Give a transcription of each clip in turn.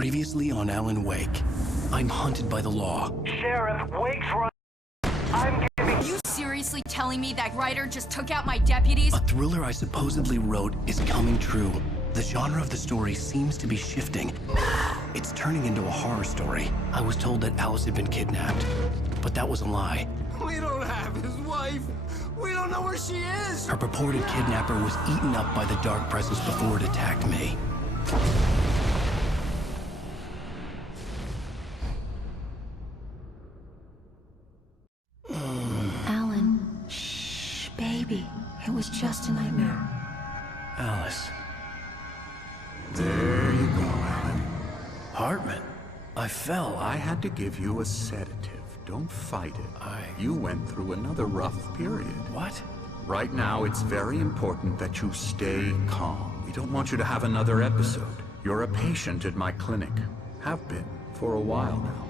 Previously on Alan Wake. I'm hunted by the law. Sheriff, Wake's run. I'm giving... Are you seriously telling me that writer just took out my deputies? A thriller I supposedly wrote is coming true. The genre of the story seems to be shifting. It's turning into a horror story. I was told that Alice had been kidnapped, but that was a lie. We don't have his wife. We don't know where she is. Her purported kidnapper was eaten up by the dark presence before it attacked me. Alan, shh, baby. It was just a nightmare. Alice. There you go, Alan. Hartman. I fell. I had to give you a sedative. Don't fight it. You went through another rough period. What? Right now, it's very important that you stay calm. We don't want you to have another episode. You're a patient at my clinic. Have been for a while now.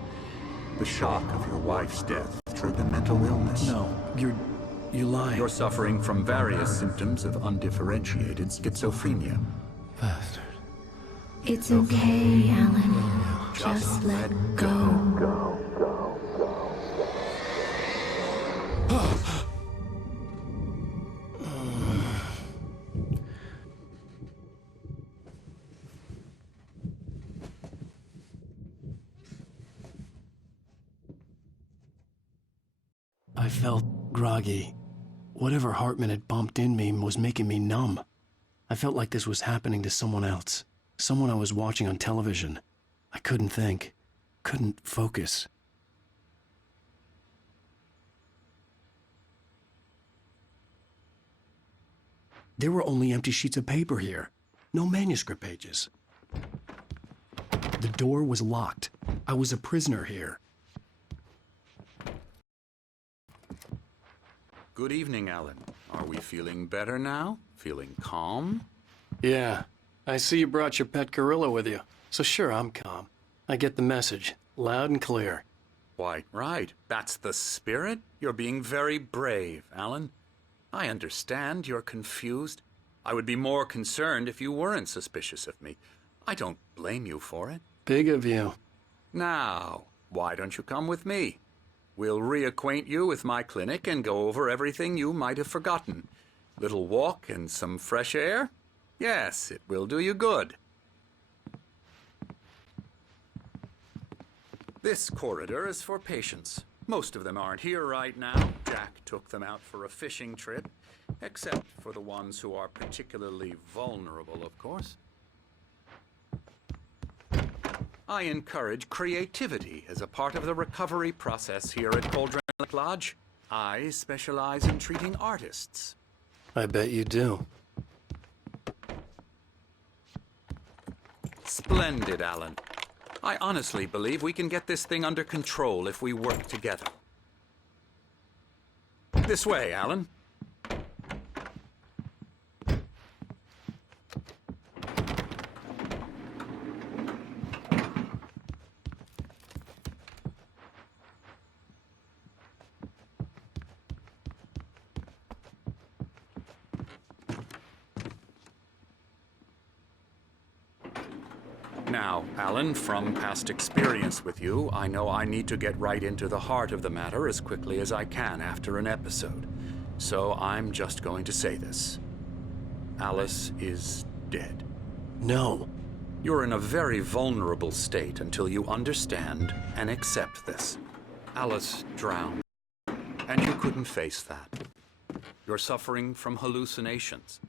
The shock of your wife's death triggered a mental illness. No, you're lying. You're suffering from various symptoms of undifferentiated schizophrenia. Bastard. It's okay, Alan. Just let go. I felt groggy. Whatever Hartman had bumped in me was making me numb. I felt like this was happening to someone else. Someone I was watching on television. I couldn't think. Couldn't focus. There were only empty sheets of paper here. No manuscript pages. The door was locked. I was a prisoner here. Good evening, Alan. Are we feeling better now? Feeling calm? Yeah. I see you brought your pet gorilla with you. So sure, I'm calm. I get the message. Loud and clear. Why, right. That's the spirit. You're being very brave, Alan. I understand you're confused. I would be more concerned if you weren't suspicious of me. I don't blame you for it. Big of you. Now, why don't you come with me? We'll reacquaint you with my clinic and go over everything you might have forgotten. Little walk and some fresh air? Yes, it will do you good. This corridor is for patients. Most of them aren't here right now. Jack took them out for a fishing trip, except for the ones who are particularly vulnerable, of course. I encourage creativity as a part of the recovery process here at Cauldron Lodge. I specialize in treating artists. I bet you do. Splendid, Alan. I honestly believe we can get this thing under control if we work together. This way, Alan. Now, Alan, from past experience with you, I know I need to get right into the heart of the matter as quickly as I can after an episode. So I'm just going to say this. Alice is dead. No. You're in a very vulnerable state until you understand and accept this. Alice drowned, and you couldn't face that. You're suffering from hallucinations,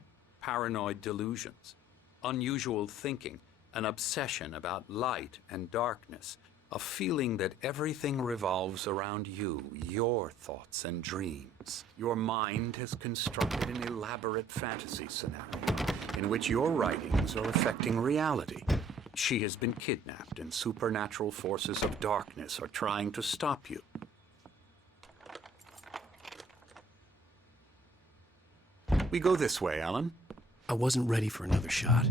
paranoid delusions, unusual thinking, an obsession about light and darkness, a feeling that everything revolves around you, your thoughts and dreams. Your mind has constructed an elaborate fantasy scenario in which your writings are affecting reality. She has been kidnapped and supernatural forces of darkness are trying to stop you. We go this way, Alan. I wasn't ready for another shot,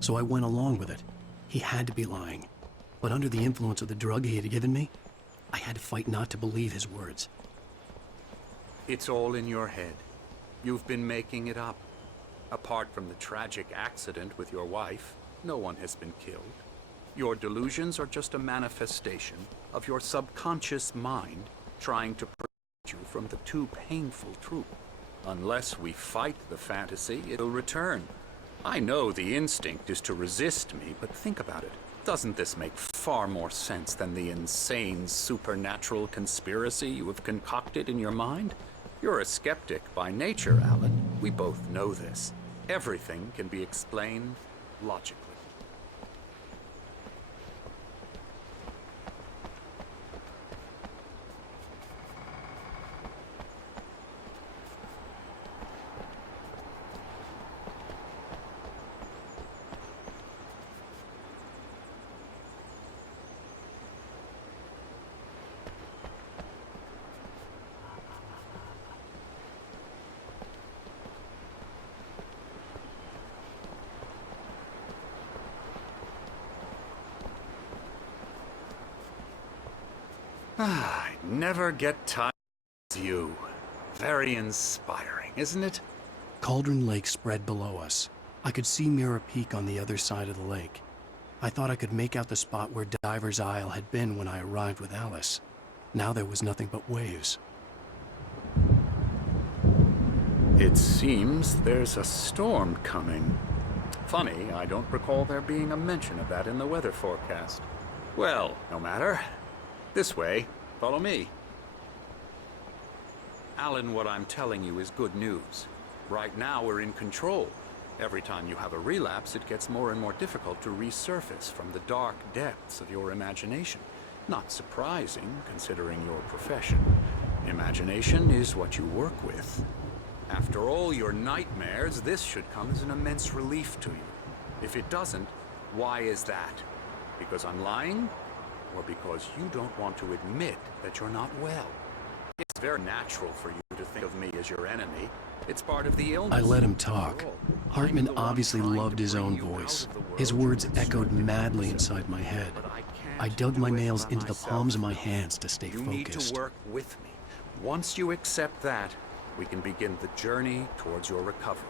so I went along with it. He had to be lying. But under the influence of the drug he had given me, I had to fight not to believe his words. It's all in your head. You've been making it up. Apart from the tragic accident with your wife, no one has been killed. Your delusions are just a manifestation of your subconscious mind trying to protect you from the too painful truth. Unless we fight the fantasy, it'll return. I know the instinct is to resist me, but think about it. Doesn't this make far more sense than the insane supernatural conspiracy you have concocted in your mind? You're a skeptic by nature, Alan. We both know this. Everything can be explained logically. I never get tired of you. Very inspiring, isn't it? Cauldron Lake spread below us. I could see Mirror Peak on the other side of the lake. I thought I could make out the spot where Diver's Isle had been when I arrived with Alice. Now there was nothing but waves. It seems there's a storm coming. Funny, I don't recall there being a mention of that in the weather forecast. Well, no matter. This way. Follow me. Alan, what I'm telling you is good news. Right now, we're in control. Every time you have a relapse, it gets more and more difficult to resurface from the dark depths of your imagination. Not surprising, considering your profession. Imagination is what you work with. After all your nightmares, this should come as an immense relief to you. If it doesn't, why is that? Because I'm lying? Or because you don't want to admit that you're not well? It's very natural for you to think of me as your enemy. It's part of the illness. I let him talk. Hartman obviously loved his own voice. His words echoed madly inside my head. I dug my nails into the palms of my hands to stay focused. You need to work with me. Once you accept that, we can begin the journey towards your recovery.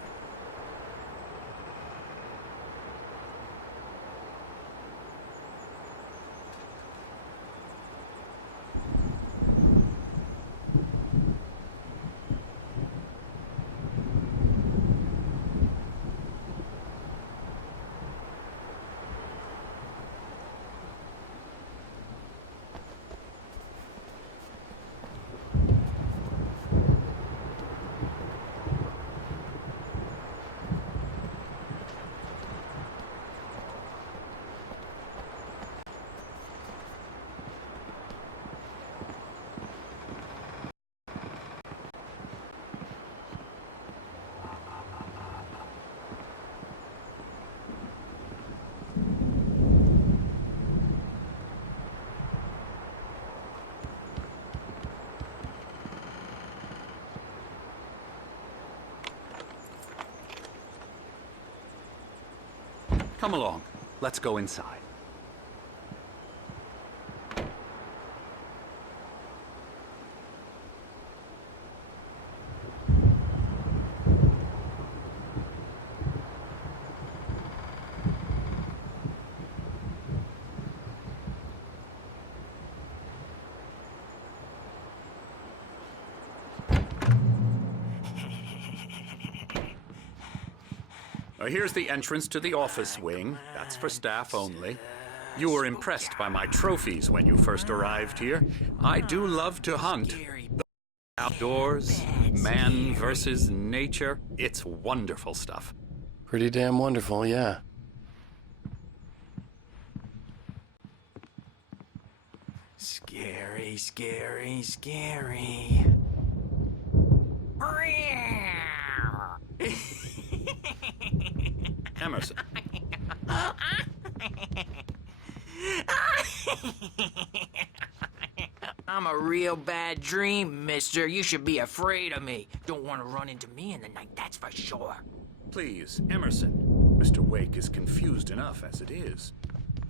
Come along. Let's go inside. Here's the entrance to the office wing. That's for staff only. You were impressed by my trophies when you first arrived here. I do love to hunt. Outdoors, man versus nature. It's wonderful stuff. Pretty damn wonderful, yeah. Scary, scary, scary. Emerson. I'm a real bad dream, mister. You should be afraid of me. Don't want to run into me in the night, that's for sure. Please, Emerson. Mr. Wake is confused enough as it is.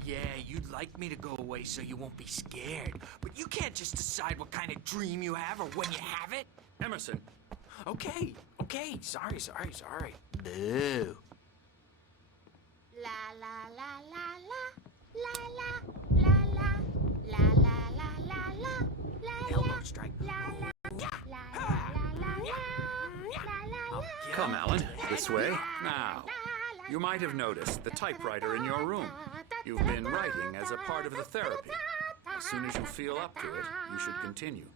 Yeah, you'd like me to go away so you won't be scared. But you can't just decide what kind of dream you have or when you have it. Emerson. Okay. Sorry. Boo. La la la la la la Come, Alan, this way. Now, you might have noticed the typewriter in your room. You've been writing as a part of the therapy. As soon as you feel up to it, you should continue.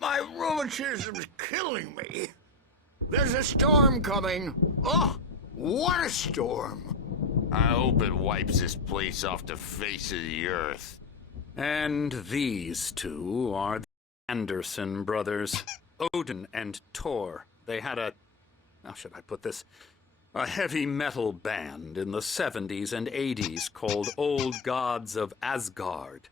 My rheumatism's killing me. There's a storm coming. Oh, what a storm. I hope it wipes this place off the face of the earth. And these two are the Anderson brothers, Odin and Tor. They had how should I put this? A heavy metal band in the 70s and 80s called Old Gods of Asgard.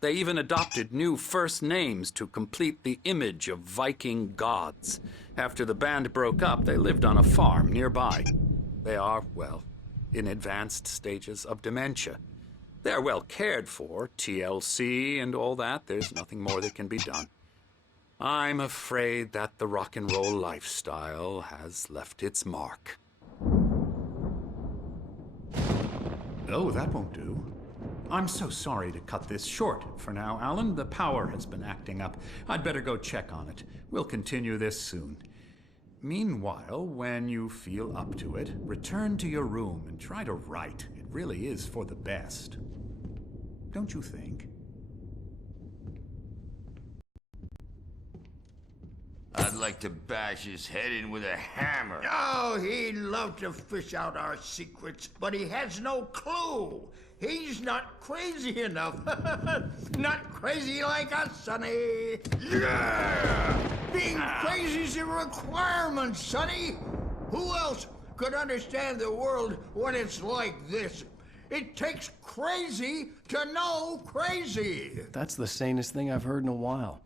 They even adopted new first names to complete the image of Viking gods. After the band broke up, they lived on a farm nearby. They are, well, in advanced stages of dementia. They're well cared for, TLC and all that. There's nothing more that can be done. I'm afraid that the rock and roll lifestyle has left its mark. Oh, that won't do. I'm so sorry to cut this short for now, Alan. The power has been acting up. I'd better go check on it. We'll continue this soon. Meanwhile, when you feel up to it, return to your room and try to write. It really is for the best. Don't you think? I'd like to bash his head in with a hammer. Oh, he'd love to fish out our secrets, but he has no clue. He's not crazy enough. Not crazy like us, Sonny. Yeah! Being crazy's a requirement, Sonny. Who else could understand the world when it's like this? It takes crazy to know crazy. That's the sanest thing I've heard in a while.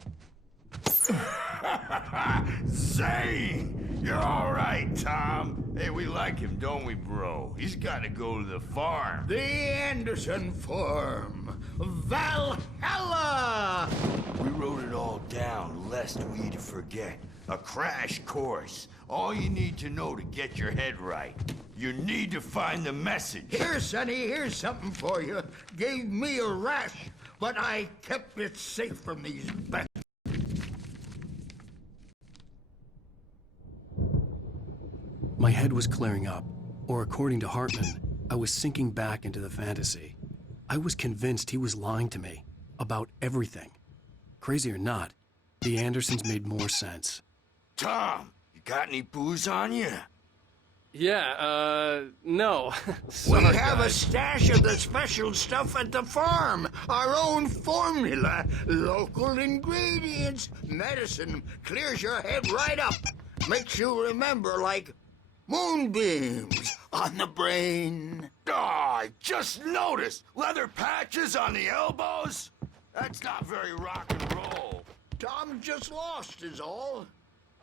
Zane! You're all right, Tom. Hey, we like him, don't we, bro? He's got to go to the farm. The Anderson Farm. Valhalla! We wrote it all down, lest we forget. A crash course. All you need to know to get your head right. You need to find the message. Here, Sonny, here's something for you. Gave me a rash, but I kept it safe from these bastards. My head was clearing up, or according to Hartman, I was sinking back into the fantasy. I was convinced he was lying to me about everything. Crazy or not, the Andersons made more sense. Tom, you got any booze on you? Yeah, no. We have a stash of the special stuff at the farm. Our own formula. Local ingredients. Medicine clears your head right up. Makes you remember like moonbeams on the brain. Oh, I just noticed. Leather patches on the elbows? That's not very rock and roll. Tom just lost is all.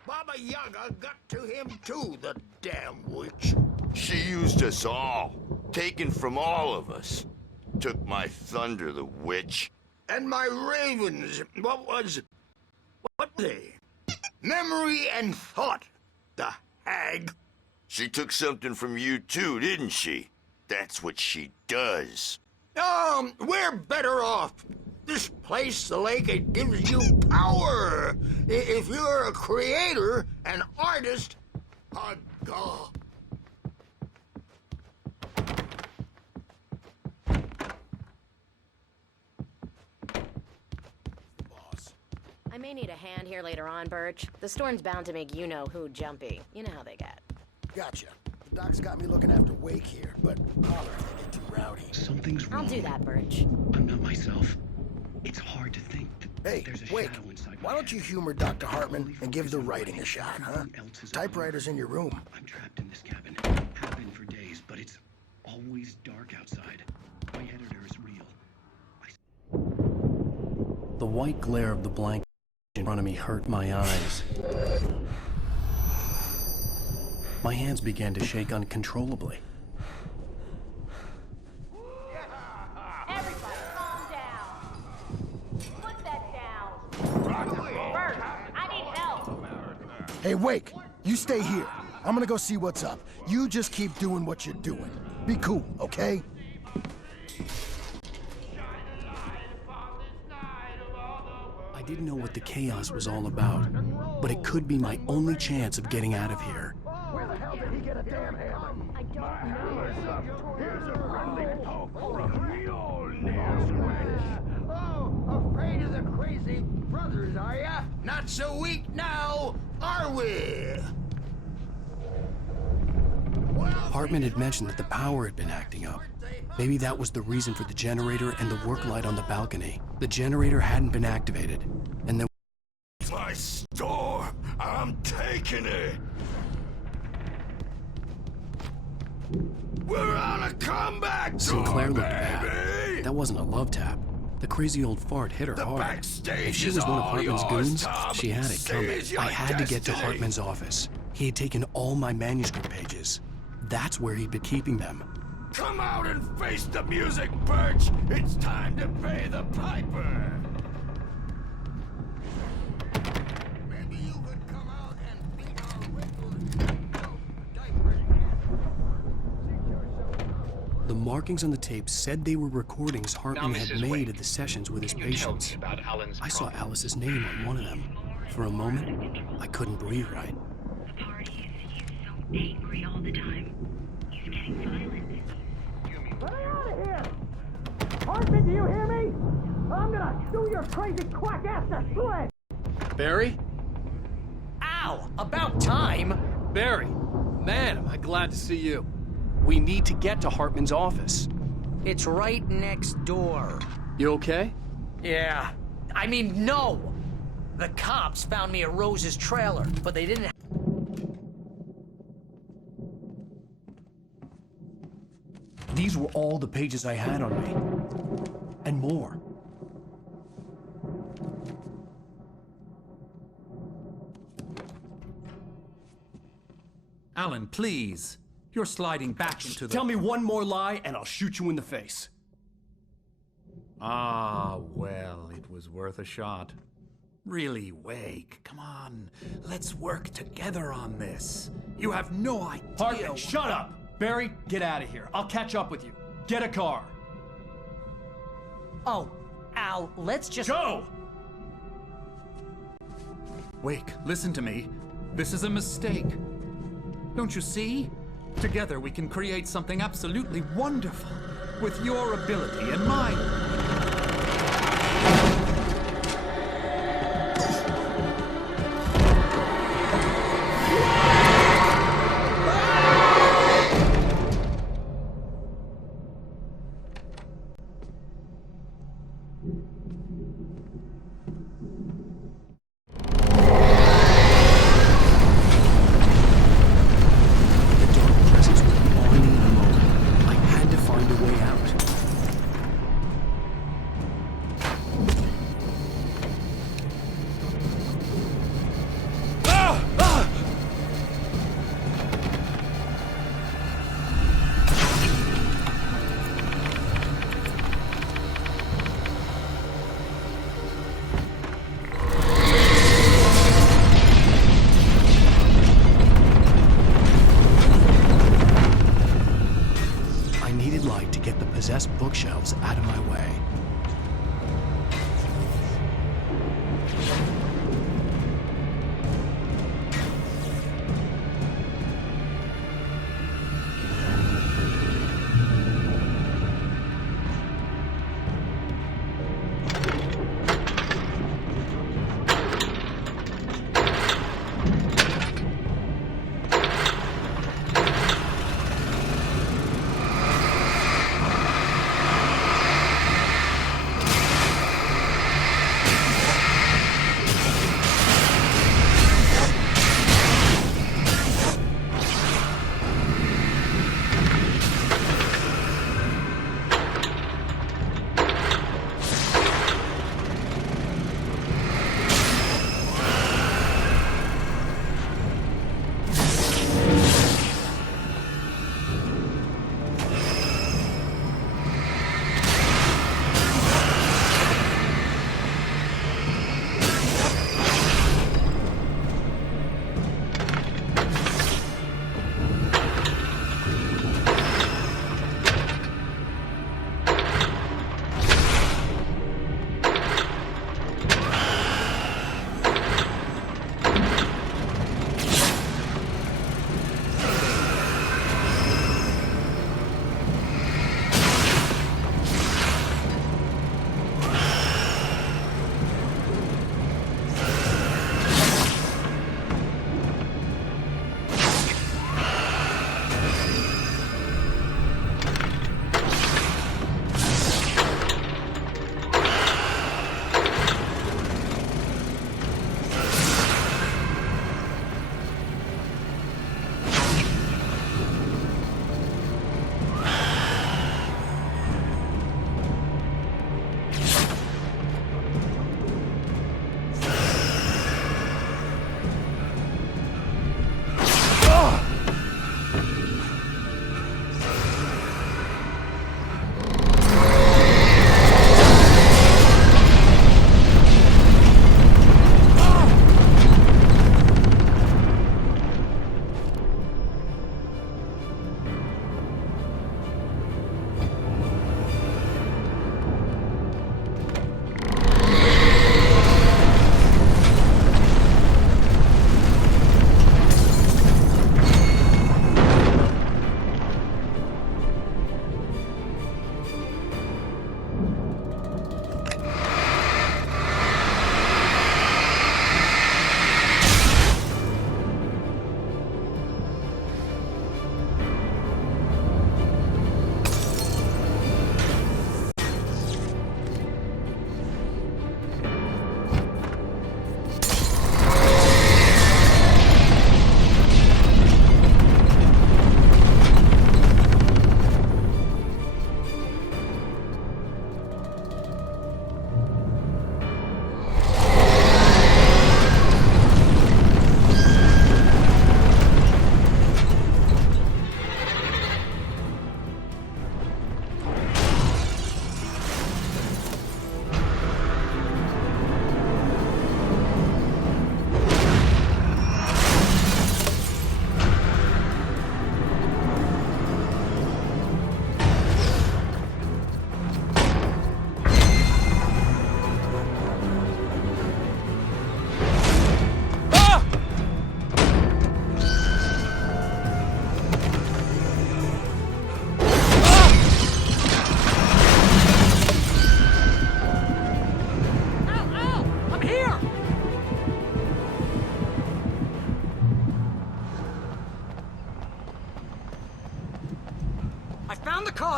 Baba Yaga got to him too, the damn witch. She used us all. Taken from all of us. Took my thunder, the witch. And my ravens, what were they? Memory and thought, the hag. She took something from you too, didn't she? That's what she does. We're better off. This place, the lake, it gives you power. If you're a creator, an artist, a god. I may need a hand here later on, Birch. The storm's bound to make you-know-who jumpy. You know how they get. Gotcha. The doc's got me looking after Wake here, but holler if they get too rowdy. Something's wrong. I'll do that, Birch. I'm not myself. It's hard to think that Hey, there's a Wake, shadow inside why my don't you head. humor Dr. Hartman and give the writing a shot, huh? Everything else is Typewriter's in your room. I'm trapped in this cabin. Have been for days, but it's always dark outside. My editor is real. The white glare of the blank in front of me hurt my eyes. My hands began to shake uncontrollably. Everybody, calm down. Put that down. Bert, I need help. Hey, Wake, you stay here. I'm gonna go see what's up. You just keep doing what you're doing. Be cool, okay? I didn't know what the chaos was all about, but it could be my only chance of getting out of here. Where the hell did he get a damn hammer? I don't know. Here's a friendly poke from the old near Oh, afraid of the crazy brothers, are ya? Not so weak now, are we? Hartman had mentioned that the power had been acting up. Maybe that was the reason for the generator and the work light on the balcony. The generator hadn't been activated, and then... My store! I'm taking it! We're on a comeback Sinclair tour, looked bad. baby! That wasn't a love tap. The crazy old fart hit her The hard. backstage If she is was one of all Hartman's yours, goons, Tom. she had it coming. Seize your I had to get to destiny. Hartman's office. He had taken all my manuscript pages. That's where he'd been keeping them. Come out and face the music, Birch! It's time to pay the piper! Maybe you could come out and beat our wrinkles. Diapers, The markings on the tape said they were recordings Hartman Now, had Mrs. made Wake, at the sessions with his can you tell me patients. about Alan's I saw problem? Alice's name on one of them. For a moment, I couldn't breathe right. The parties, he's so angry all the time. He's getting violent. Get out of here! Hartman, do you hear me? I'm gonna chew your crazy quack ass to shreds! Barry? Ow! About time! Barry! Man, am I glad to see you. We need to get to Hartman's office. It's right next door. You okay? Yeah. I mean, no! The cops found me at Rose's trailer, but they didn't. These were all the pages I had on me. And more. Alan, please. You're sliding back into the... Tell me one more lie and I'll shoot you in the face. Ah, well, it was worth a shot. Really, Wake, come on. Let's work together on this. You have no idea... Hartman, shut up! Barry, get out of here. I'll catch up with you. Get a car. Oh, Al, let's just... Go! Wake, listen to me. This is a mistake. Don't you see? Together we can create something absolutely wonderful. With your ability and mine. possessed bookshelves out of my way.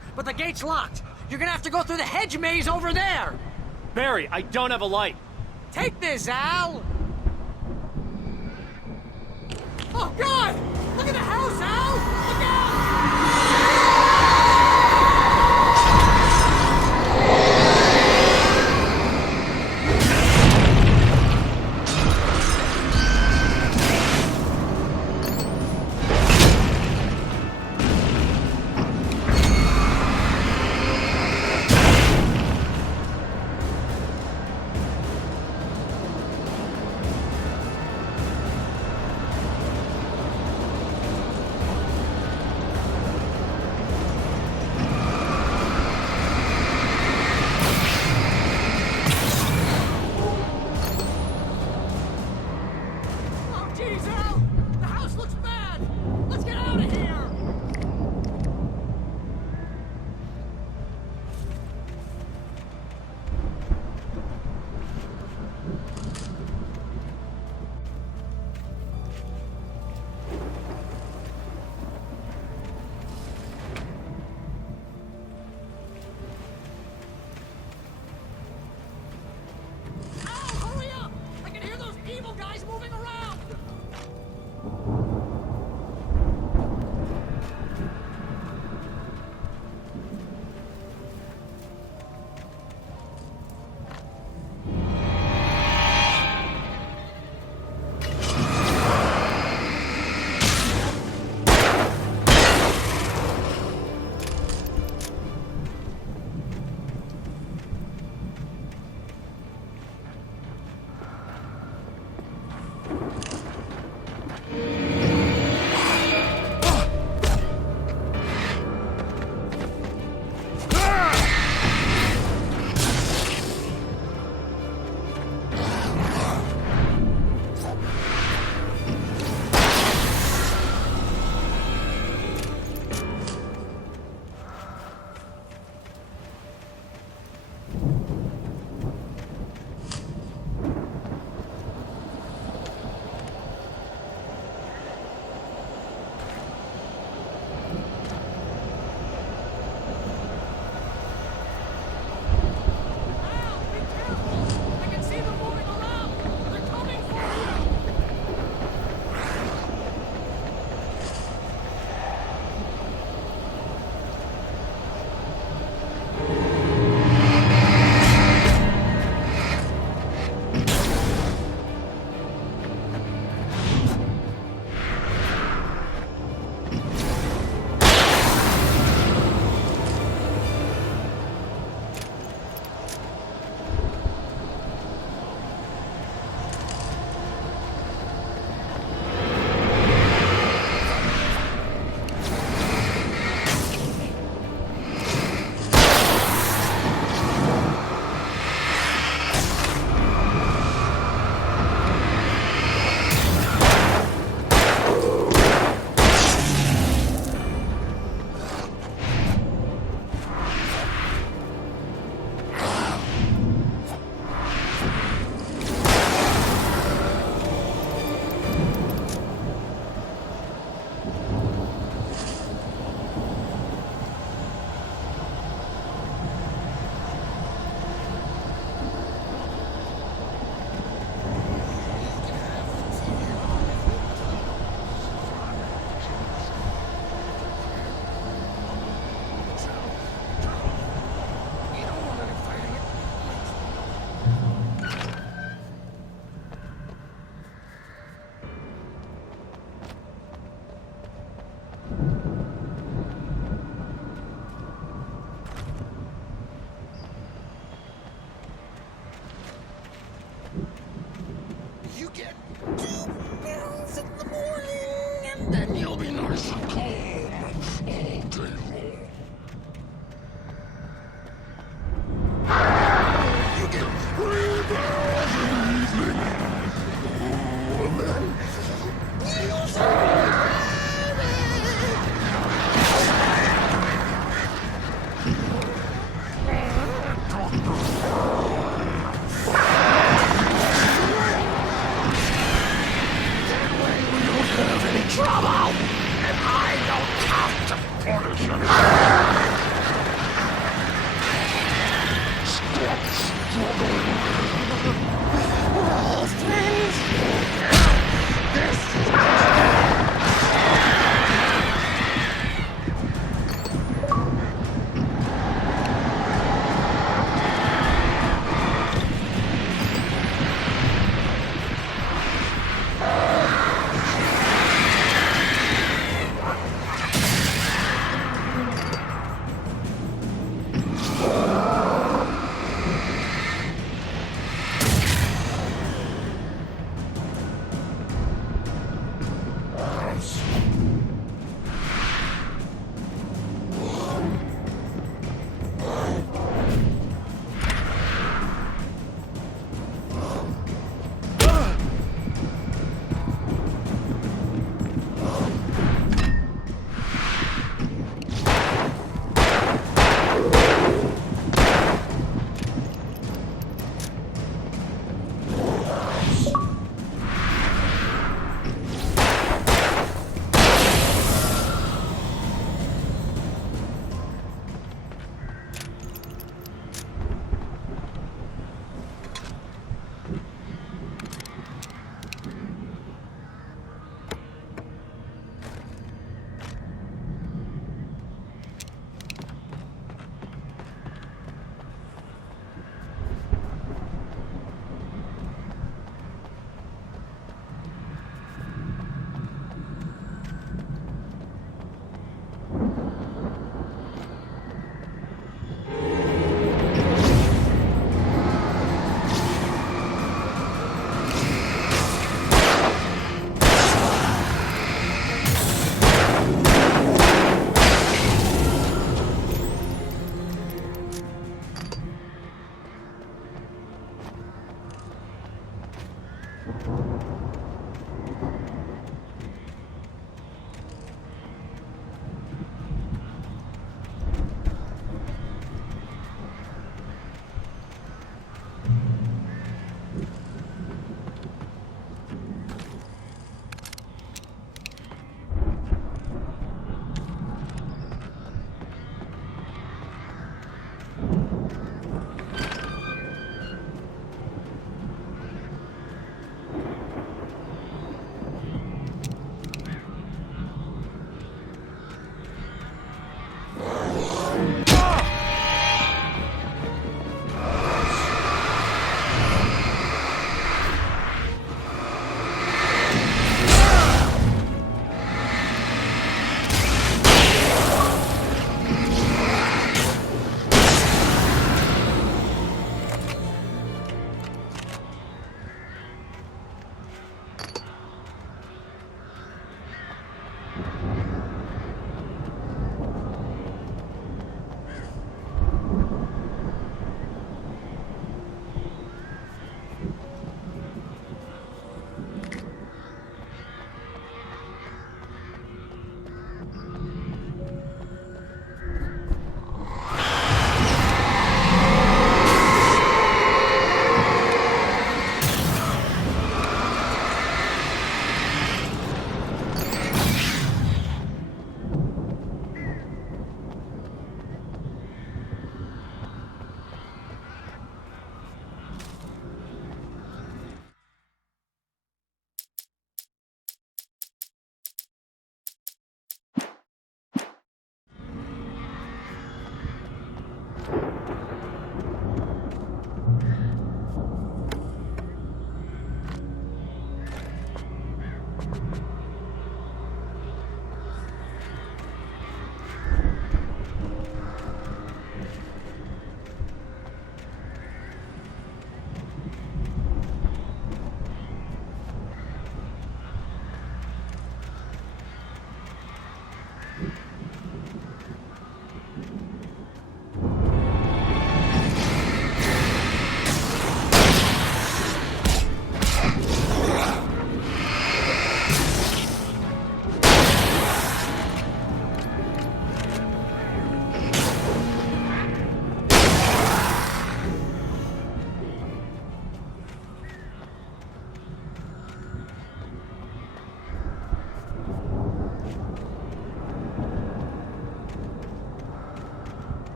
here, but the gate's locked. You're gonna have to go through the hedge maze over there. Barry, I don't have a light. Take this, Al! Oh, God! Look at the house, Al! Look out!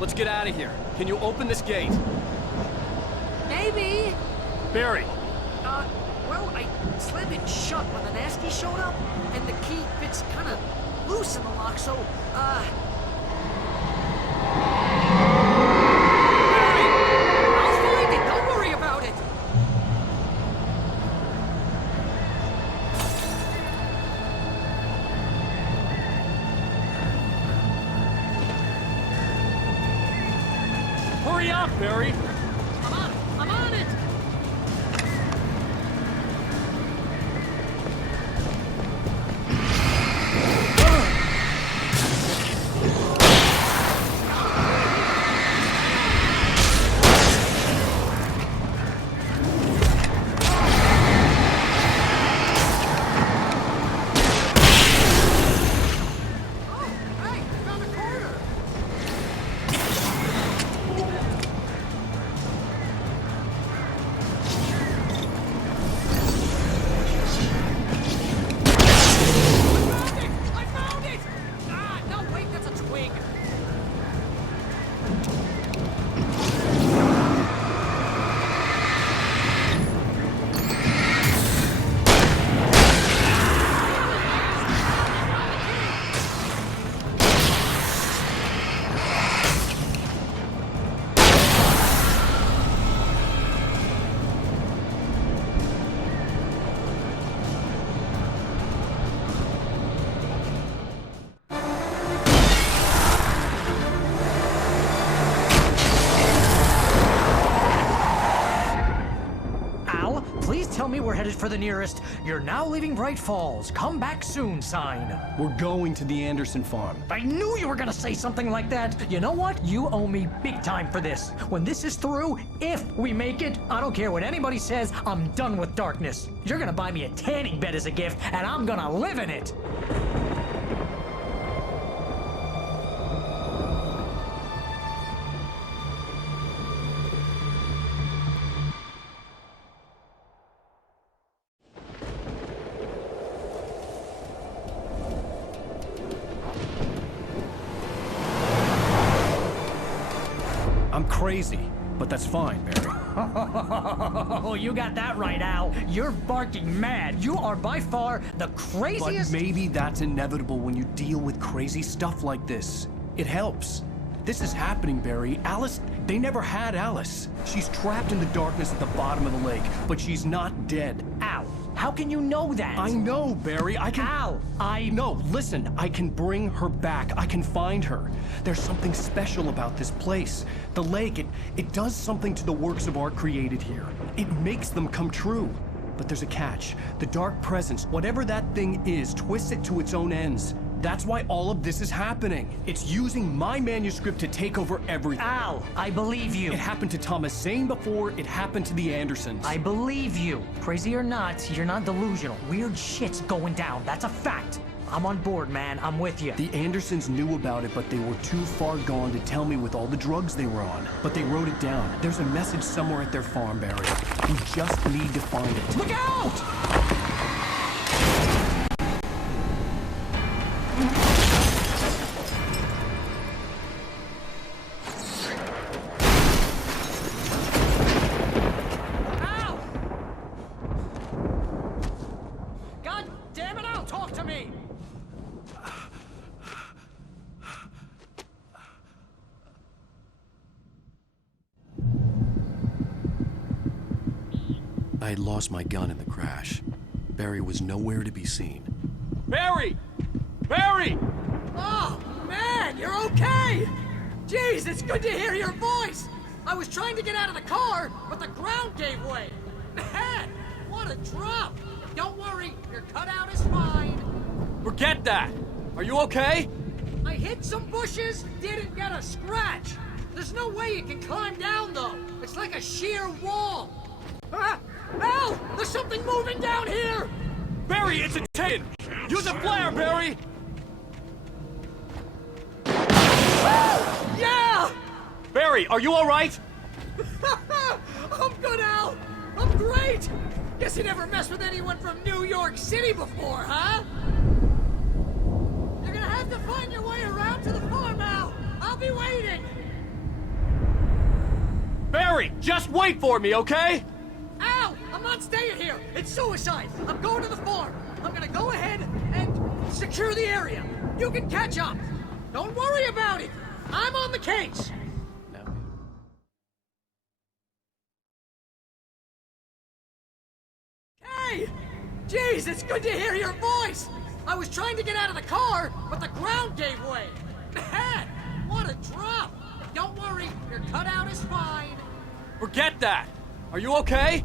let's get out of here. Can you open this gate? Maybe. Barry! Well, I slammed it shut when the nasty showed up, and the key fits kind of loose in the lock, so, Barry! I'll find it, don't worry about it! Hurry up, Barry! I'm on it! Tell me we're headed for the nearest "You're now leaving Bright Falls. Come back soon" sign. We're going to the Anderson farm. I knew you were gonna say something like that. You know what? You owe me big time for this. When this is through, if we make it, I don't care what anybody says, I'm done with darkness. You're gonna buy me a tanning bed as a gift, and I'm gonna live in it. I'm crazy, but that's fine, Barry. Oh, you got that right, Al. You're barking mad. You are by far the craziest... But maybe that's inevitable when you deal with crazy stuff like this. It helps. This is happening, Barry. Alice, they never had Alice. She's trapped in the darkness at the bottom of the lake, but she's not dead. Al, how can you know that? I know, Barry. I can... Al, No, listen. I can bring her back. I can find her. There's something special about this place. The lake, it does something to the works of art created here. It makes them come true. But there's a catch. The dark presence, whatever that thing is, twists it to its own ends. That's why all of this is happening. It's using my manuscript to take over everything. Al, I believe you. It happened to Thomas Zane before, it happened to the Andersons. I believe you. Crazy or not, you're not delusional. Weird shit's going down. That's a fact. I'm on board, man. I'm with you. The Andersons knew about it, but they were too far gone to tell me with all the drugs they were on. But they wrote it down. There's a message somewhere at their farm, Barry. We just need to find it. Look out! I had lost my gun in the crash. Barry was nowhere to be seen. Barry! Barry! Oh, man, you're okay! Jeez, it's good to hear your voice! I was trying to get out of the car, but the ground gave way. Man, what a drop! Don't worry, your cutout is fine. Forget that! Are you okay? I hit some bushes, didn't get a scratch. There's no way you can climb down, though. It's like a sheer wall. Al! There's something moving down here! Barry, it's a tin! Use a flare, Barry! Yeah! Barry, are you alright? I'm good, Al! I'm great! Guess you never messed with anyone from New York City before, huh? You're gonna have to find your way around to the farm, Al! I'll be waiting! Barry, just wait for me, okay? Al! I'm not staying here! It's suicide! I'm going to the farm! I'm gonna go ahead and secure the area! You can catch up! Don't worry about it! I'm on the case! Hey! Jeez, it's good to hear your voice! I was trying to get out of the car, but the ground gave way! Man, what a drop! Don't worry, your cutout is fine. Forget that! Are you okay?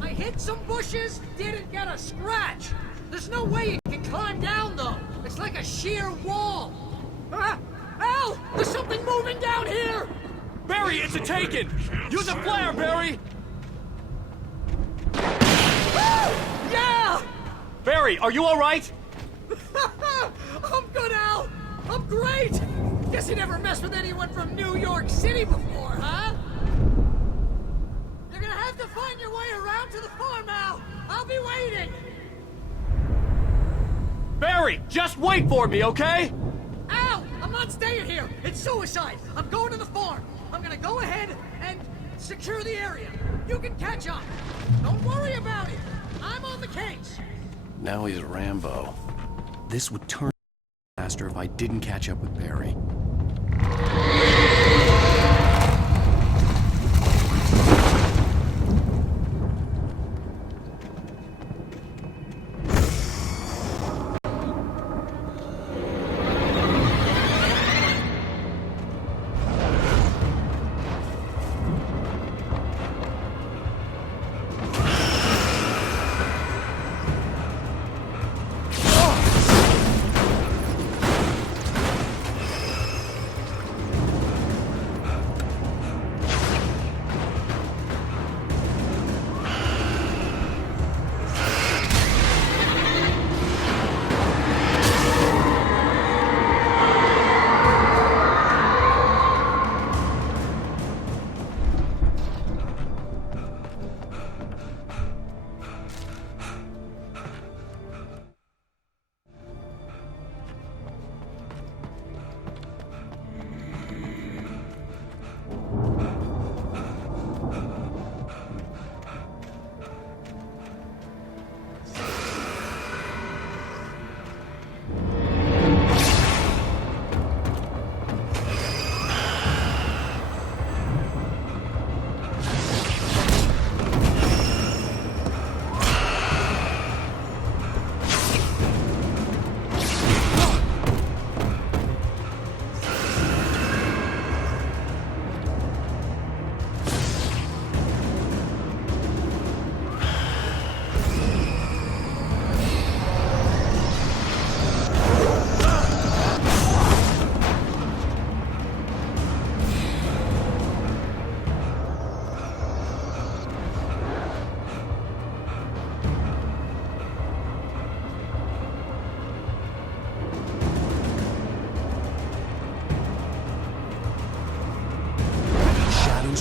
I hit some bushes, didn't get a scratch. There's no way you can climb down, though. It's like a sheer wall. Al! There's something moving down here! Barry, it's a taken! Use a flare, Barry! Yeah! Barry, are you alright? I'm good, Al! I'm great! Guess you never messed with anyone from New York City before, huh? You're gonna have to find your way around to the farm, Al! I'll be waiting! Barry, just wait for me, okay? Al! I'm not staying here! It's suicide! I'm going to the farm! I'm gonna go ahead and secure the area! You can catch up! Don't worry about it! I'm on the case! Now he's Rambo. This would turn faster if I didn't catch up with Barry.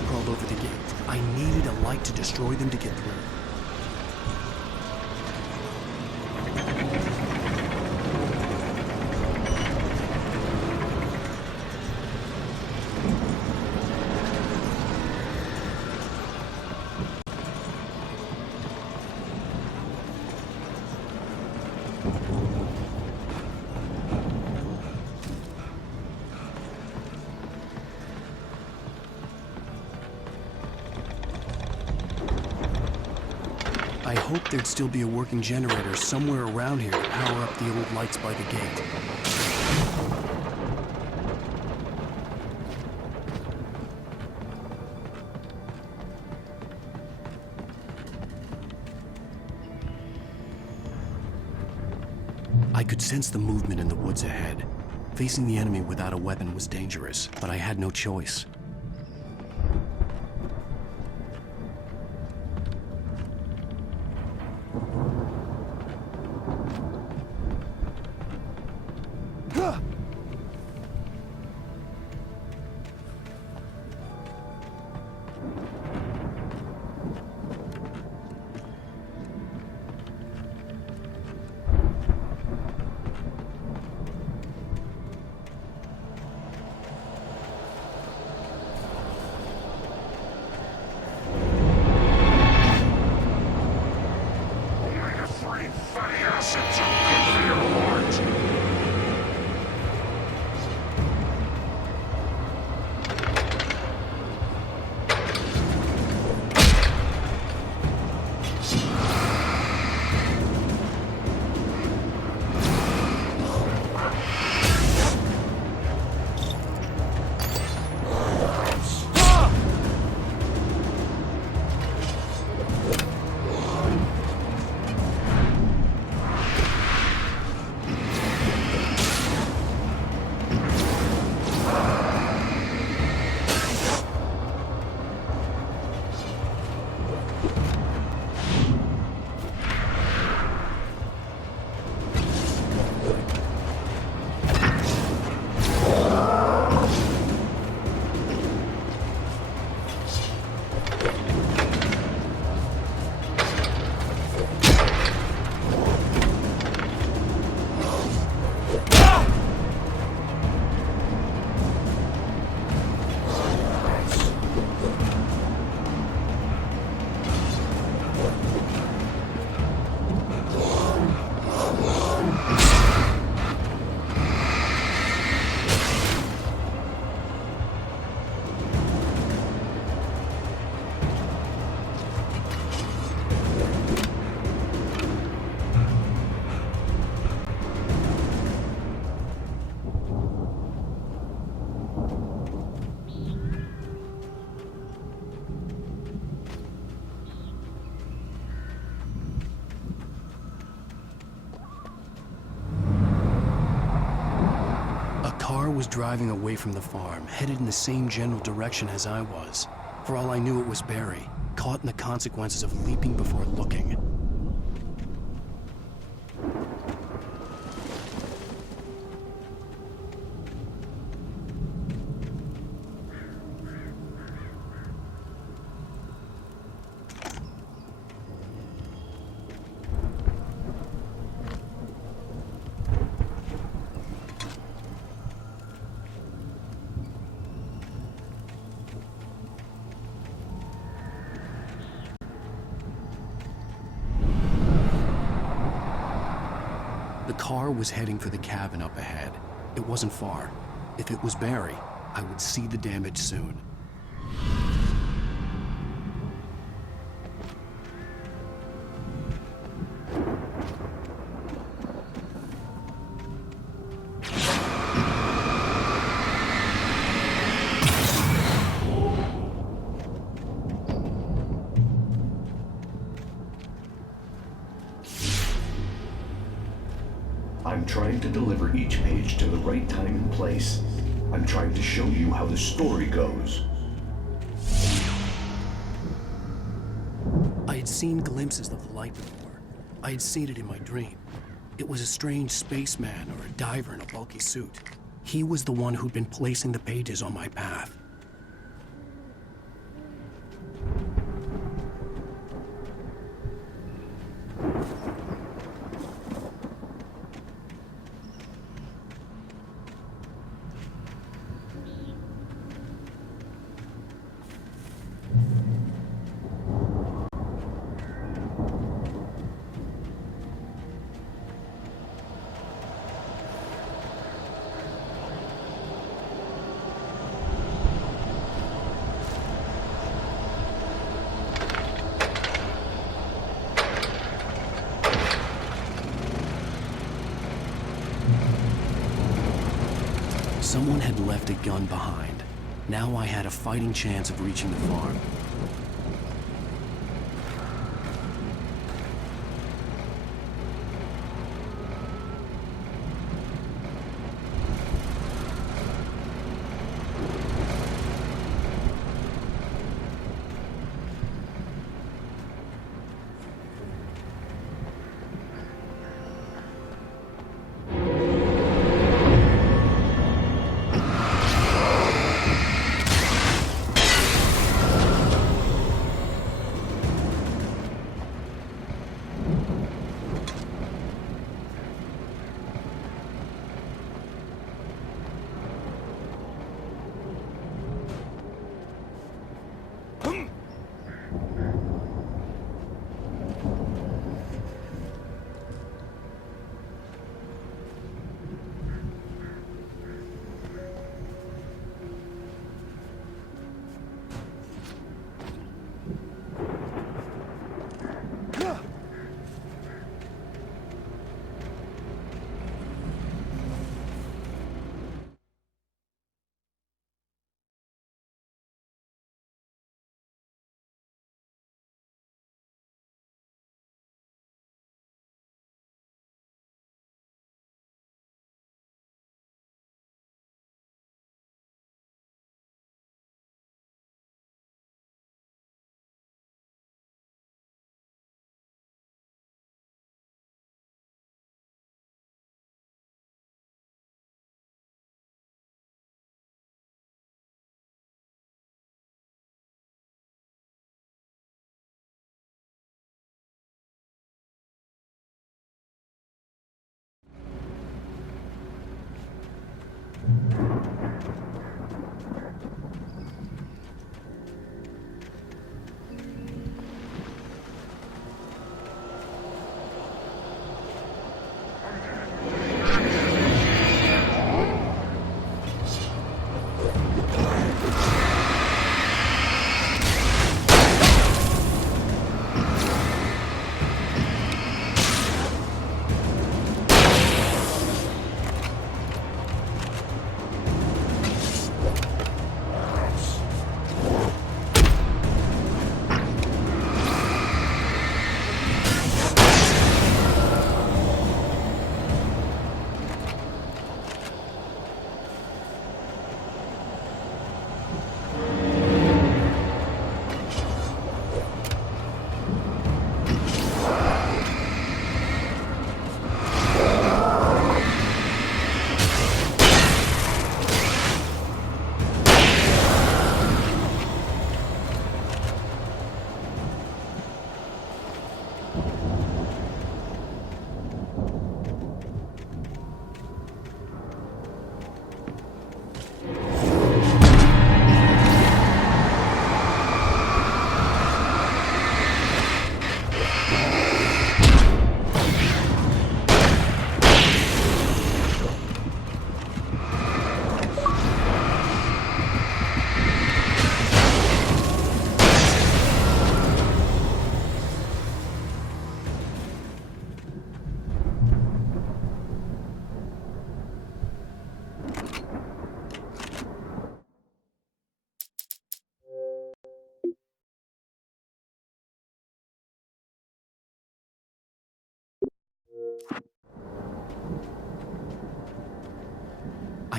Crawled over the gate. I needed a light to destroy them to get through. I hoped there'd still be a working generator somewhere around here to power up the old lights by the gate. I could sense the movement in the woods ahead. Facing the enemy without a weapon was dangerous, but I had no choice. was driving away from the farm, headed in the same general direction as I was. For all I knew, it was Barry, caught in the consequences of leaping before looking. The car was heading for the cabin up ahead. It wasn't far. If it was Barry, I would see the damage soon. I'm trying to deliver each page to the right time and place. I'm trying to show you how the story goes. I had seen glimpses of the light before. I had seen it in my dream. It was a strange spaceman or a diver in a bulky suit. He was the one who'd been placing the pages on my path. Someone had left a gun behind. Now I had a fighting chance of reaching the farm.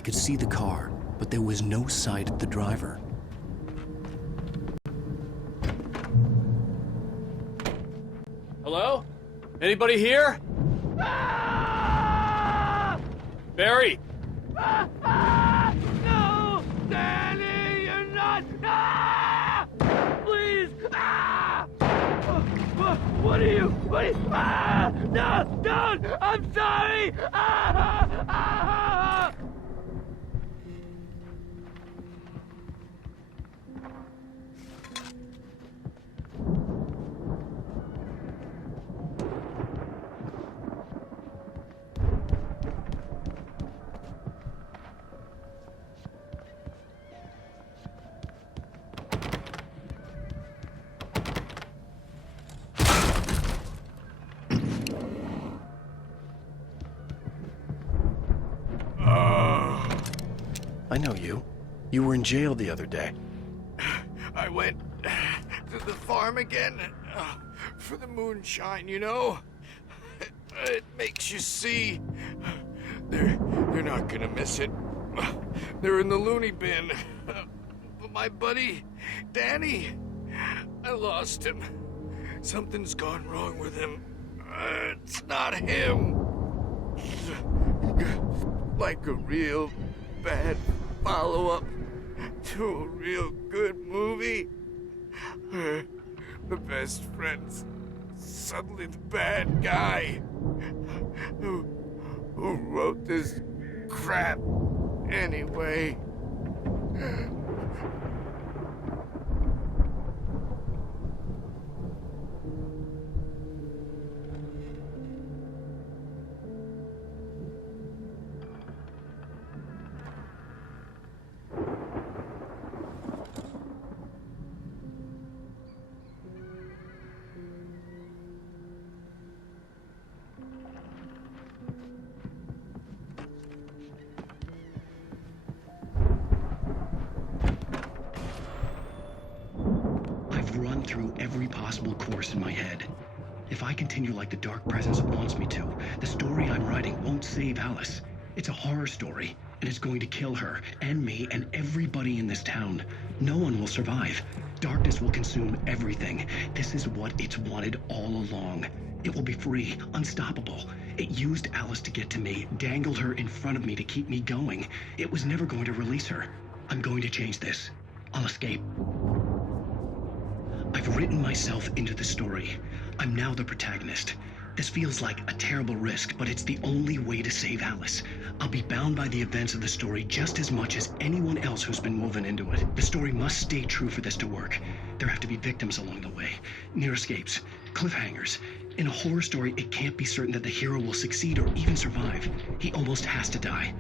I could see the car, but there was no sight of the driver. Hello? Anybody here? Barry! No! Danny, you're not! Please! What are you? No! Don't! I'm sorry! I know you. You were in jail the other day. I went to the farm again for the moonshine, you know? It makes you see. They're not gonna miss it. They're in the loony bin. But my buddy, Danny, I lost him. Something's gone wrong with him. It's not him. Like a real bad follow-up to a real good movie. The best friend's suddenly the bad guy who wrote this crap anyway. Run through every possible course in my head. If I continue like the Dark Presence wants me to, the story I'm writing won't save Alice. It's a horror story, and it's going to kill her, and me, and everybody in this town. No one will survive. Darkness will consume everything. This is what it's wanted all along. It will be free, unstoppable. It used Alice to get to me, dangled her in front of me to keep me going. It was never going to release her. I'm going to change this. I'll escape. I've written myself into the story. I'm now the protagonist. This feels like a terrible risk, but it's the only way to save Alice. I'll be bound by the events of the story just as much as anyone else who's been woven into it. The story must stay true for this to work. There have to be victims along the way, near escapes, cliffhangers. In a horror story, it can't be certain that the hero will succeed or even survive. He almost has to die.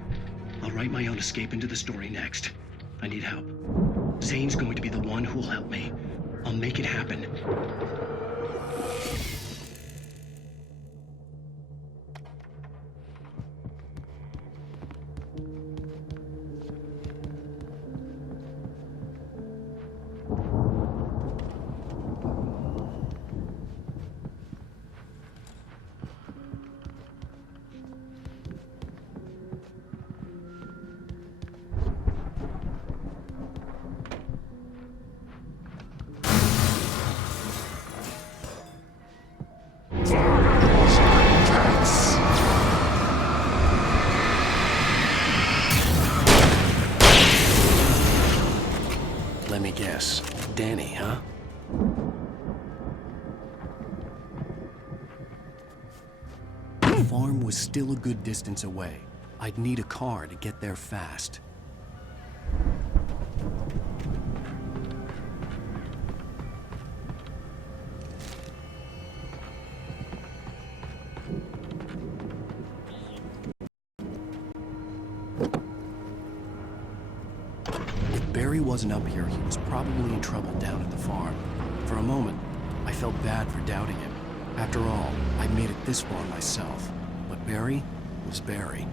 I'll write my own escape into the story next. I need help. Zane's going to be the one who will help me. I'll make it happen. Let me guess. Danny, huh? The farm was still a good distance away. I'd need a car to get there fast. Barry wasn't up here, he was probably in trouble down at the farm. For a moment, I felt bad for doubting him. After all, I'd made it this far myself. But Barry was Barry.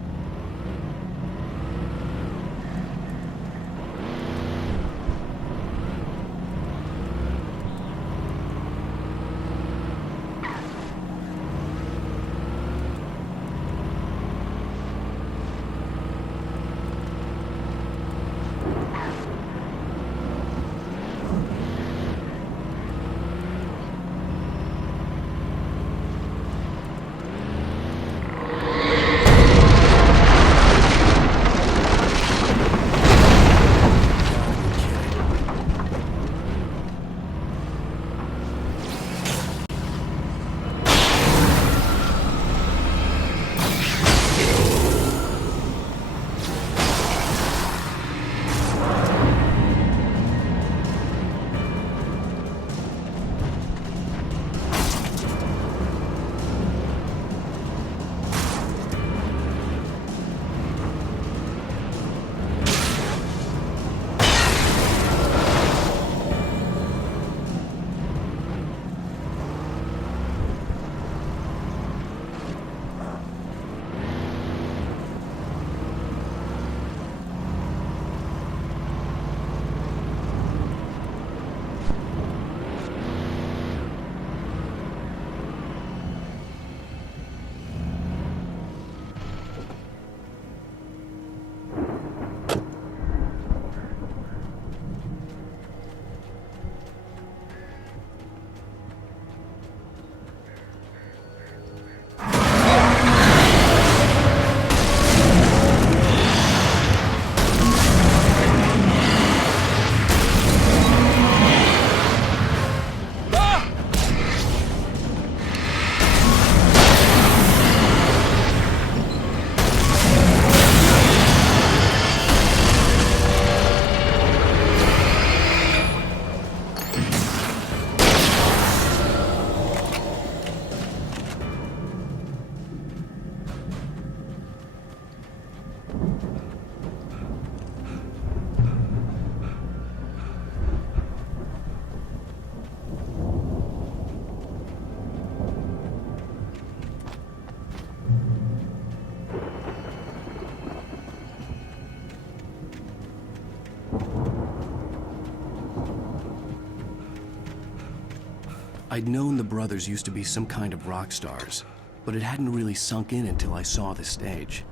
I'd known the brothers used to be some kind of rock stars, but it hadn't really sunk in until I saw the stage.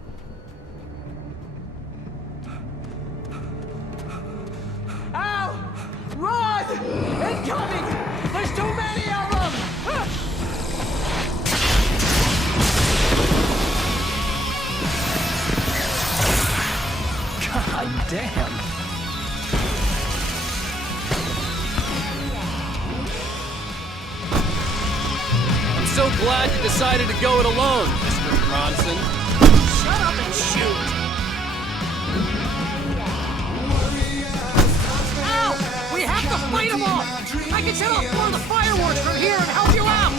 Al! Run! Incoming! There's too many of them! God damn. I'm so glad you decided to go it alone, Mr. Bronson. Shut up and shoot! Al! We have to fight them all! I can set off more of the fireworks from here and help you out!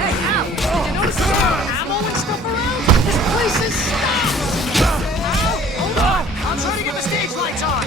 Hey, Al! Did you notice there's more ammo and stuff around? This place is stopped! Al! Hold on! I'm trying to get the stage lights on!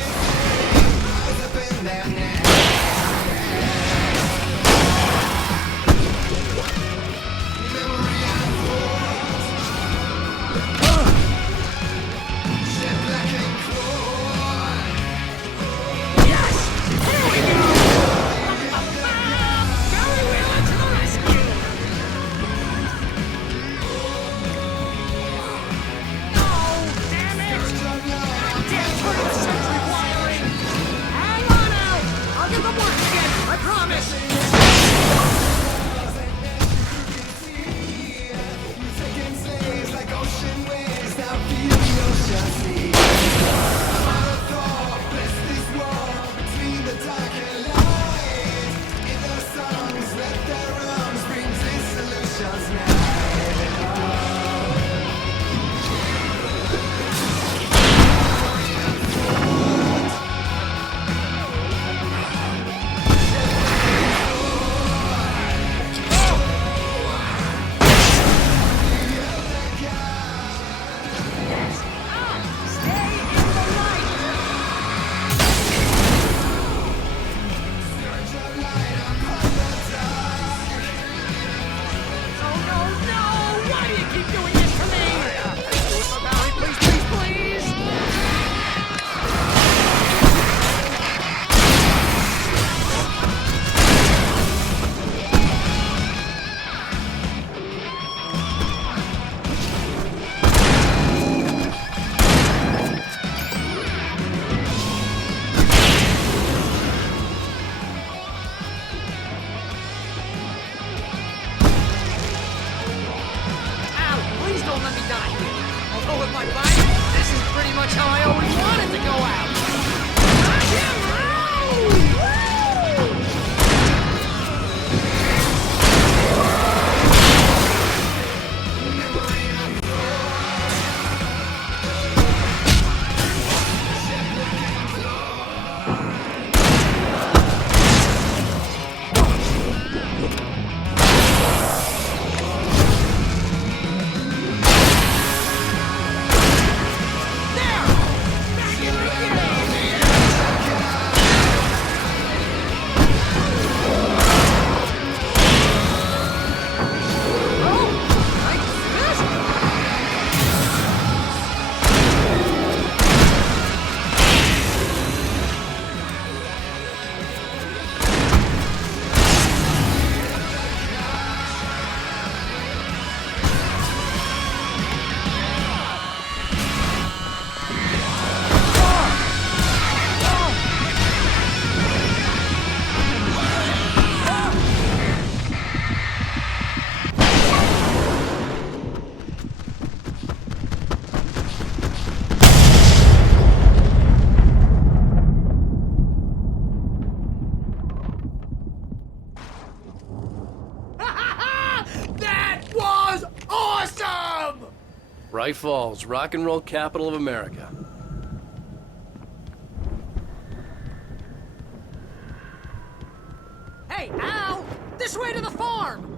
Bright Falls, rock and roll capital of America. Hey, Al! This way to the farm!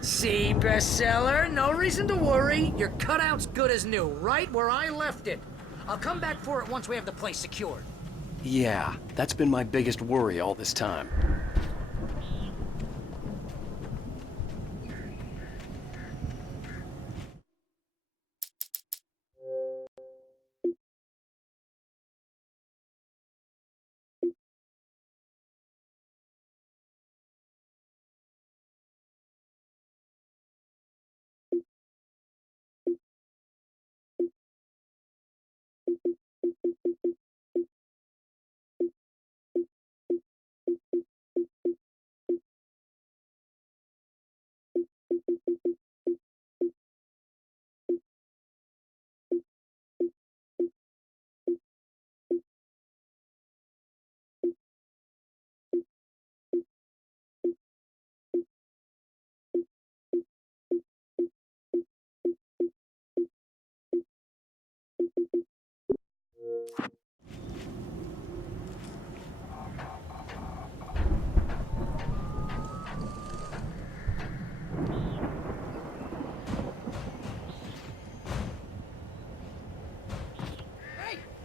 See, bestseller? No reason to worry. Your cutout's good as new, right where I left it. I'll come back for it once we have the place secured. Yeah, that's been my biggest worry all this time.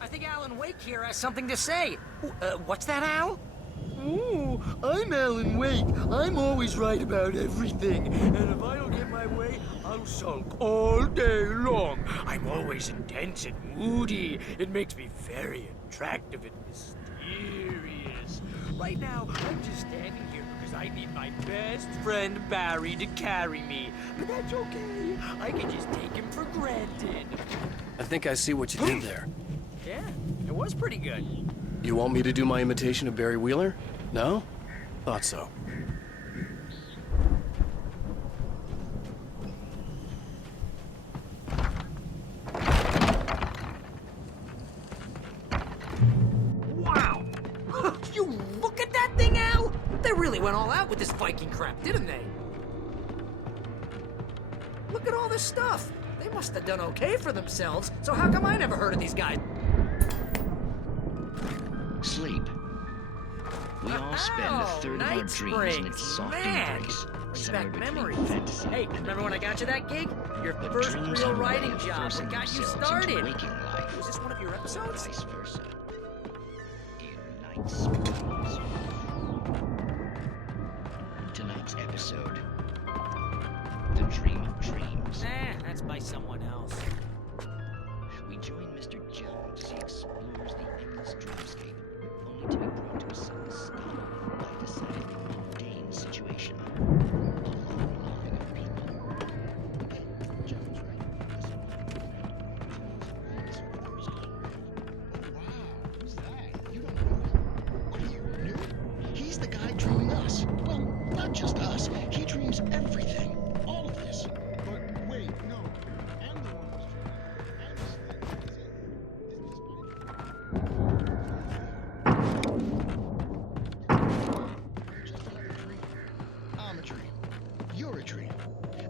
I think Alan Wake here has something to say. What's that, Al? Ooh, I'm Alan Wake. I'm always right about everything. And if I don't get my way, I'll sulk all day long. I'm always intense and moody. It makes me very attractive and mysterious. Right now, I'm just standing here because I need my best friend Barry to carry me. But that's okay. I can just take him for granted. I think I see what you did there. Yeah, it was pretty good. You want me to do my imitation of Barry Wheeler? No? Thought so. Wow! You look at that thing, Al! They really went all out with this Viking crap, didn't they? Look at all this stuff. They must have done okay for themselves, so how come I never heard of these guys? Sleep. We all spend a third of our dreams in its soft embrace, somewhere between fantasy. Hey, remember when I got you that gig? Your first real writing job, what got you started? Was this one of your episodes? Vice versa. In Night Springs. Tonight's episode, The Dream of Dreams. That's by someone else. We join Mr. Jones as he explores the endless dreamscape, only to be brought to a sudden stop by a decidedly mundane situation. A long line of people. Jones, Wow, who's that? You don't know him. What are you, new? He's the guy dreaming us. Well, not just us. He dreams everything. All of this. But wait, no. I'm the one who's I'm a dream. You're a dream.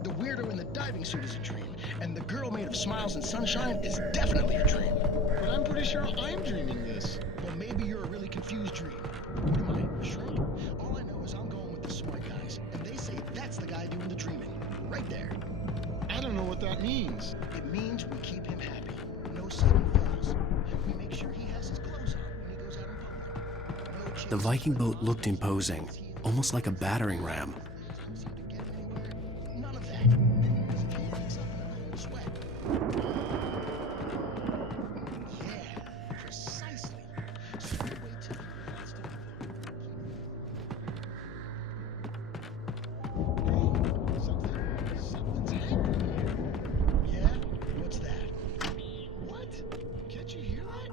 The weirdo in the diving suit is a dream. And the girl made of smiles and sunshine is definitely a dream. But I'm pretty sure I'm dreaming this. Well, maybe you're a really confused dream. What am I, a shrimp? All I know is I'm going with the smart guys. And they say that's the guy doing the dreaming. Right there. I don't know what that means. It means we keep him happy. No sudden falls. We make sure he has his clothes on when he goes out in public. The Viking boat looked imposing, almost like a battering ram. None of that. If he wakes up in a cold sweat. Yeah, precisely. So we wait till he wants to be. Something's happening. Yeah? What's that? What? Can't you hear that?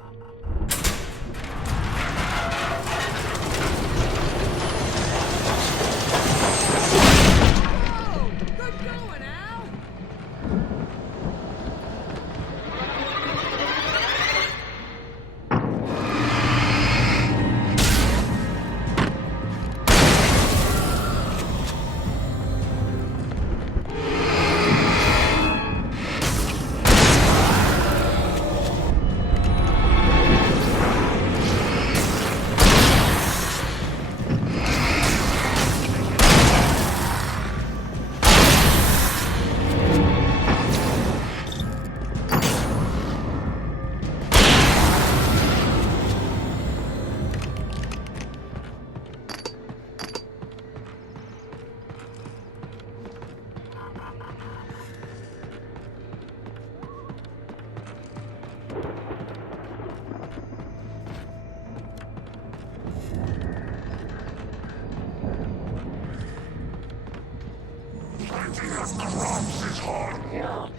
Crops is hard work.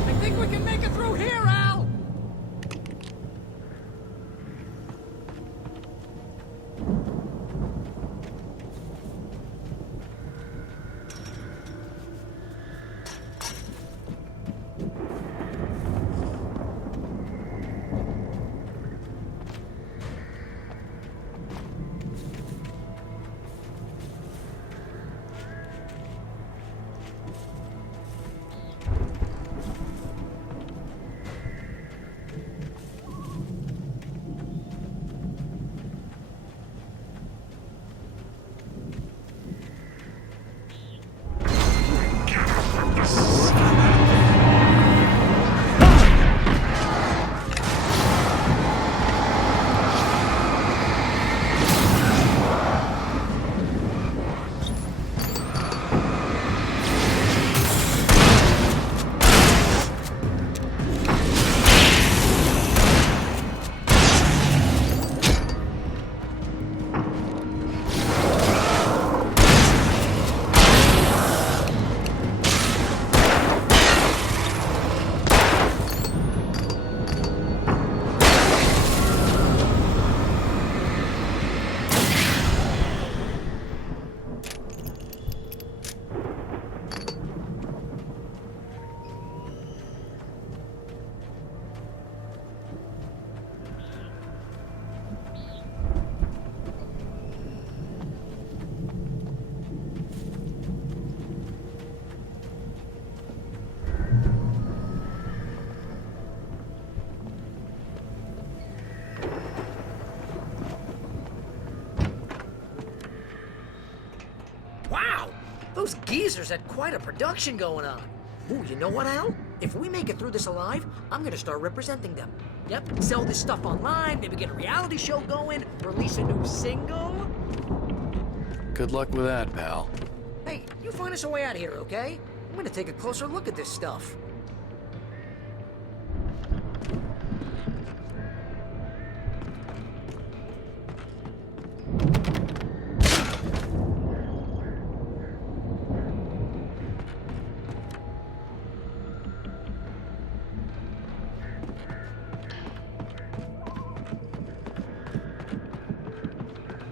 I think we can make it through here, Al! Wow! Those geezers had quite a production going on. Ooh, you know what, Al? If we make it through this alive, I'm gonna start representing them. Yep, sell this stuff online, maybe get a reality show going, release a new single. Good luck with that, pal. Hey, you find us a way out of here, okay? I'm gonna take a closer look at this stuff.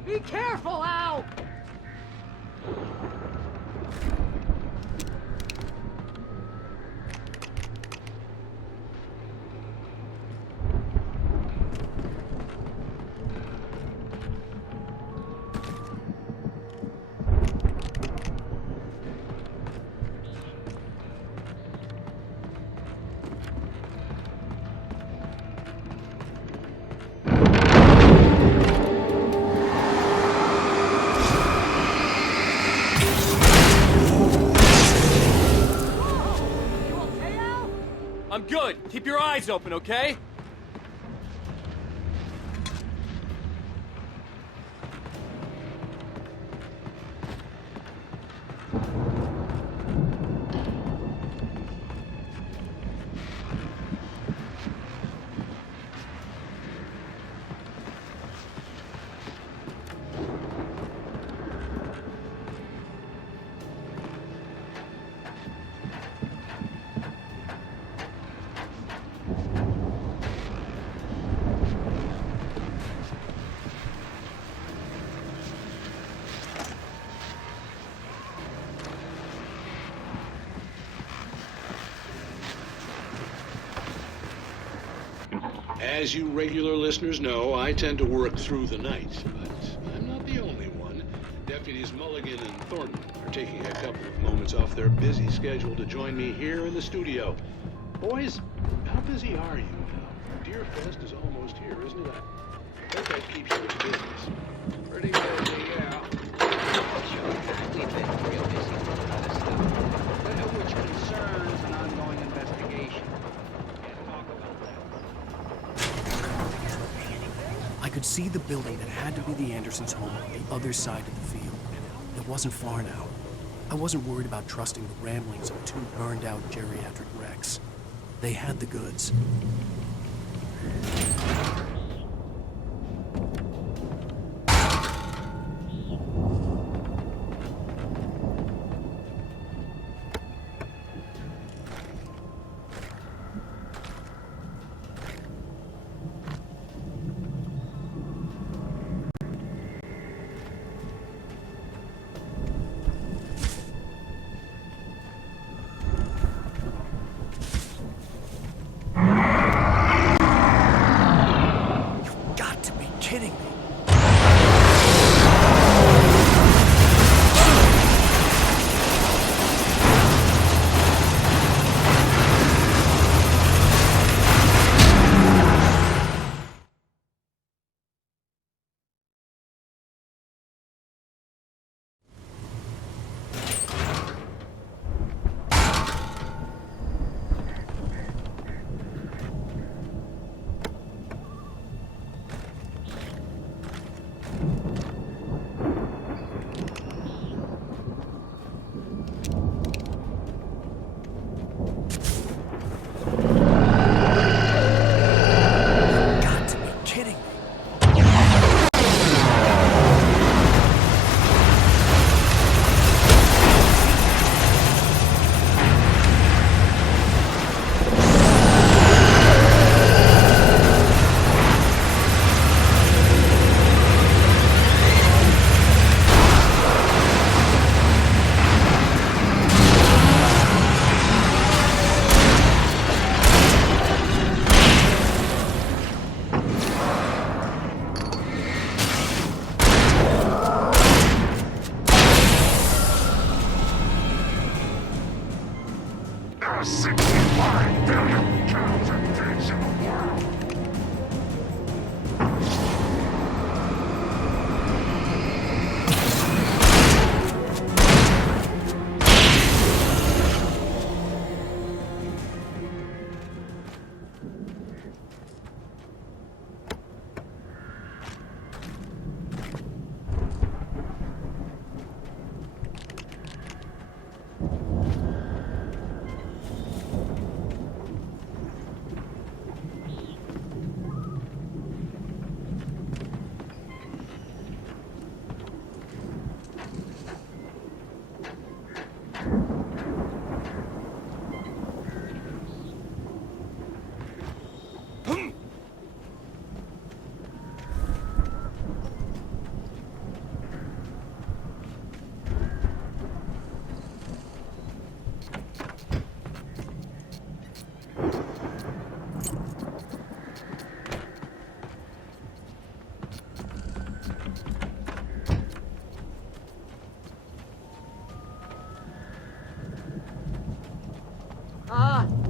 Be careful, Al! I'm good. Keep your eyes open, okay? As you regular listeners know, I tend to work through the night, but I'm not the only one. Deputies Mulligan and Thornton are taking a couple of moments off their busy schedule to join me here in the studio. Boys, how busy are you now? Deerfest is almost here, isn't it? I think that keeps you in business. Pretty busy, yeah. We've been real busy with other stuff, which concerns an ongoing investigation. Can't talk about that. I could see the building that had to be the Andersons' home on the other side of the field. It wasn't far now. I wasn't worried about trusting the ramblings of two burned-out geriatric wrecks. They had the goods.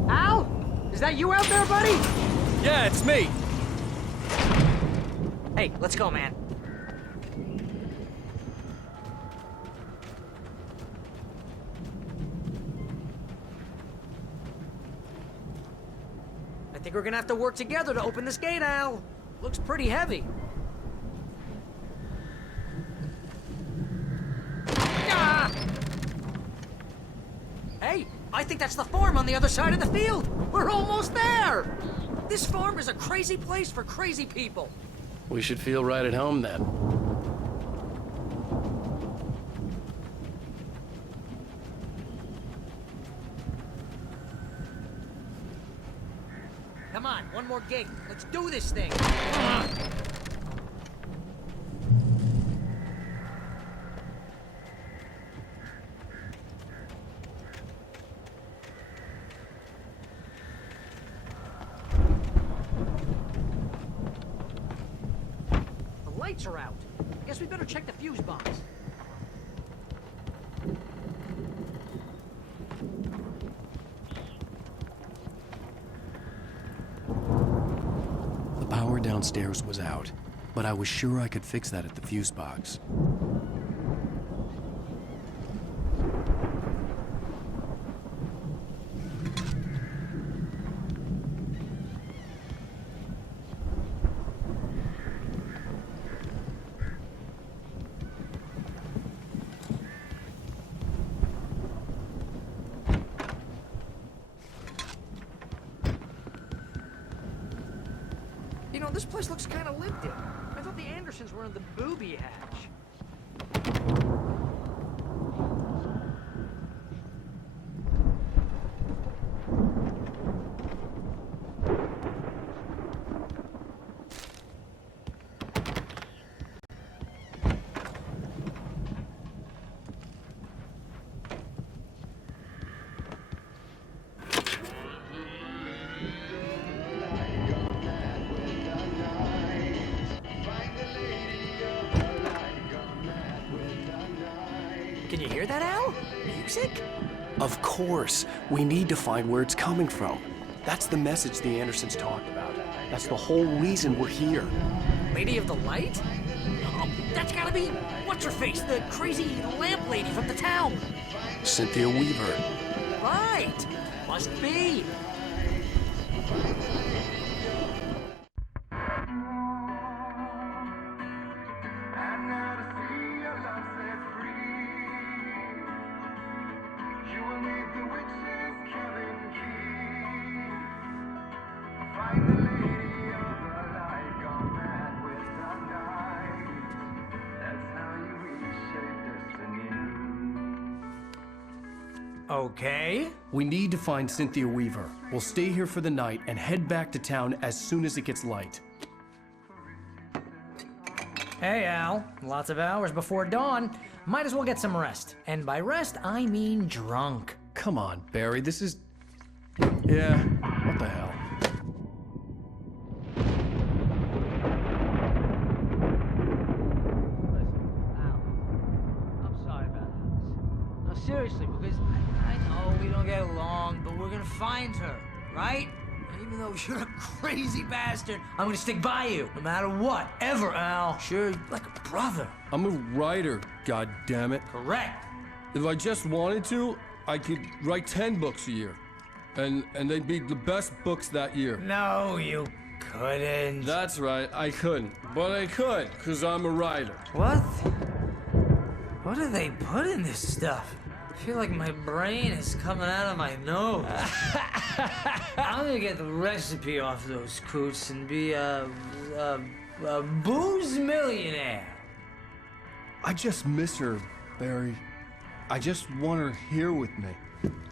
Al? Is that you out there, buddy? Yeah, it's me. Hey, let's go, man. I think we're gonna have to work together to open this gate, Al. Looks pretty heavy. Ah! Hey, I think that's the farm on the other side of the field. We're almost there. This farm is a crazy place for crazy people. We should feel right at home then. Come on, one more gate. Let's do this thing. The lights are out. Guess we better check the fuse box. The power downstairs was out, but I was sure I could fix that at the fuse box. You know, this place looks kind of lived in. I thought the Andersons were in the booby hatch. Can you hear that, Al? Music? Of course. We need to find where it's coming from. That's the message the Andersons talked about. That's the whole reason we're here. Lady of the Light? Oh, that's gotta be... What's-her-face? The crazy lamp lady from the town. Cynthia Weaver. Right. Must be. Okay. We need to find Cynthia Weaver. We'll stay here for the night and head back to town as soon as it gets light. Hey, Al. Lots of hours before dawn. Might as well get some rest. And by rest, I mean drunk. Come on, Barry, this is... Yeah, what the hell? Seriously, because I know we don't get along, but we're gonna find her, right? And even though you're a crazy bastard, I'm gonna stick by you, no matter what, ever, Al. Sure, like a brother. I'm a writer, goddammit. Correct. If I just wanted to, I could write 10 books a year. And they'd be the best books that year. No, you couldn't. That's right, I couldn't. But I could, because I'm a writer. What? What do they put in this stuff? I feel like my brain is coming out of my nose. I'm gonna get the recipe off those coots and be a booze millionaire. I just miss her, Barry. I just want her here with me.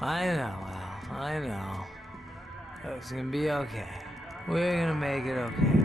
I know, Al. I know. It's gonna be okay. We're gonna make it okay.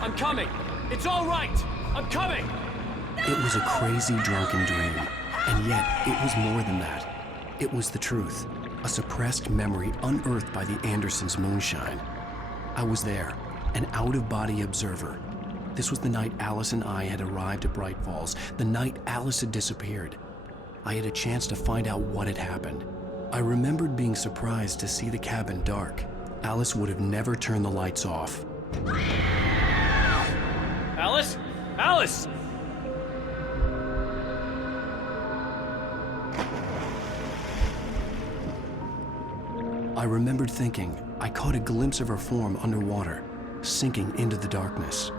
I'm coming! It's all right! I'm coming! It was a crazy, drunken dream, and yet it was more than that. It was the truth, a suppressed memory unearthed by the Andersons' moonshine. I was there, an out-of-body observer. This was the night Alice and I had arrived at Bright Falls, the night Alice had disappeared. I had a chance to find out what had happened. I remembered being surprised to see the cabin dark. Alice would have never turned the lights off. Alice? Alice! I remembered thinking I caught a glimpse of her form underwater, sinking into the darkness.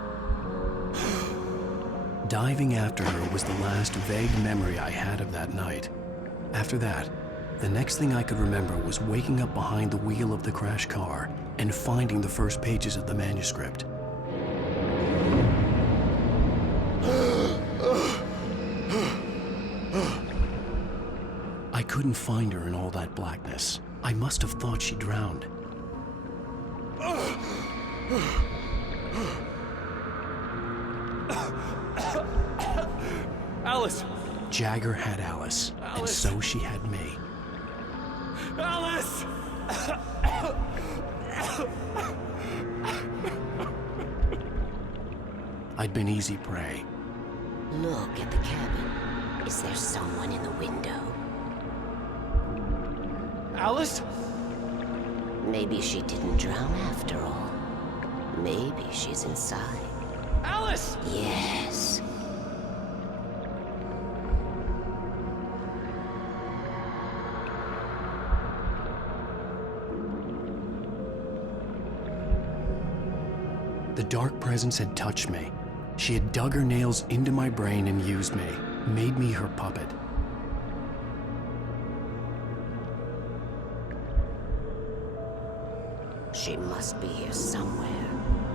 Diving after her was the last vague memory I had of that night. After that, the next thing I could remember was waking up behind the wheel of the crashed car and finding the first pages of the manuscript. I couldn't find her in all that blackness. I must have thought she drowned. Alice! Jagger had Alice, and so she had me. Alice! I'd been easy prey. Look at the cabin. Is there someone in the window? Alice? Maybe she didn't drown after all. Maybe she's inside. Alice! Yes. The dark presence had touched me. She had dug her nails into my brain and used me, made me her puppet. She must be here somewhere.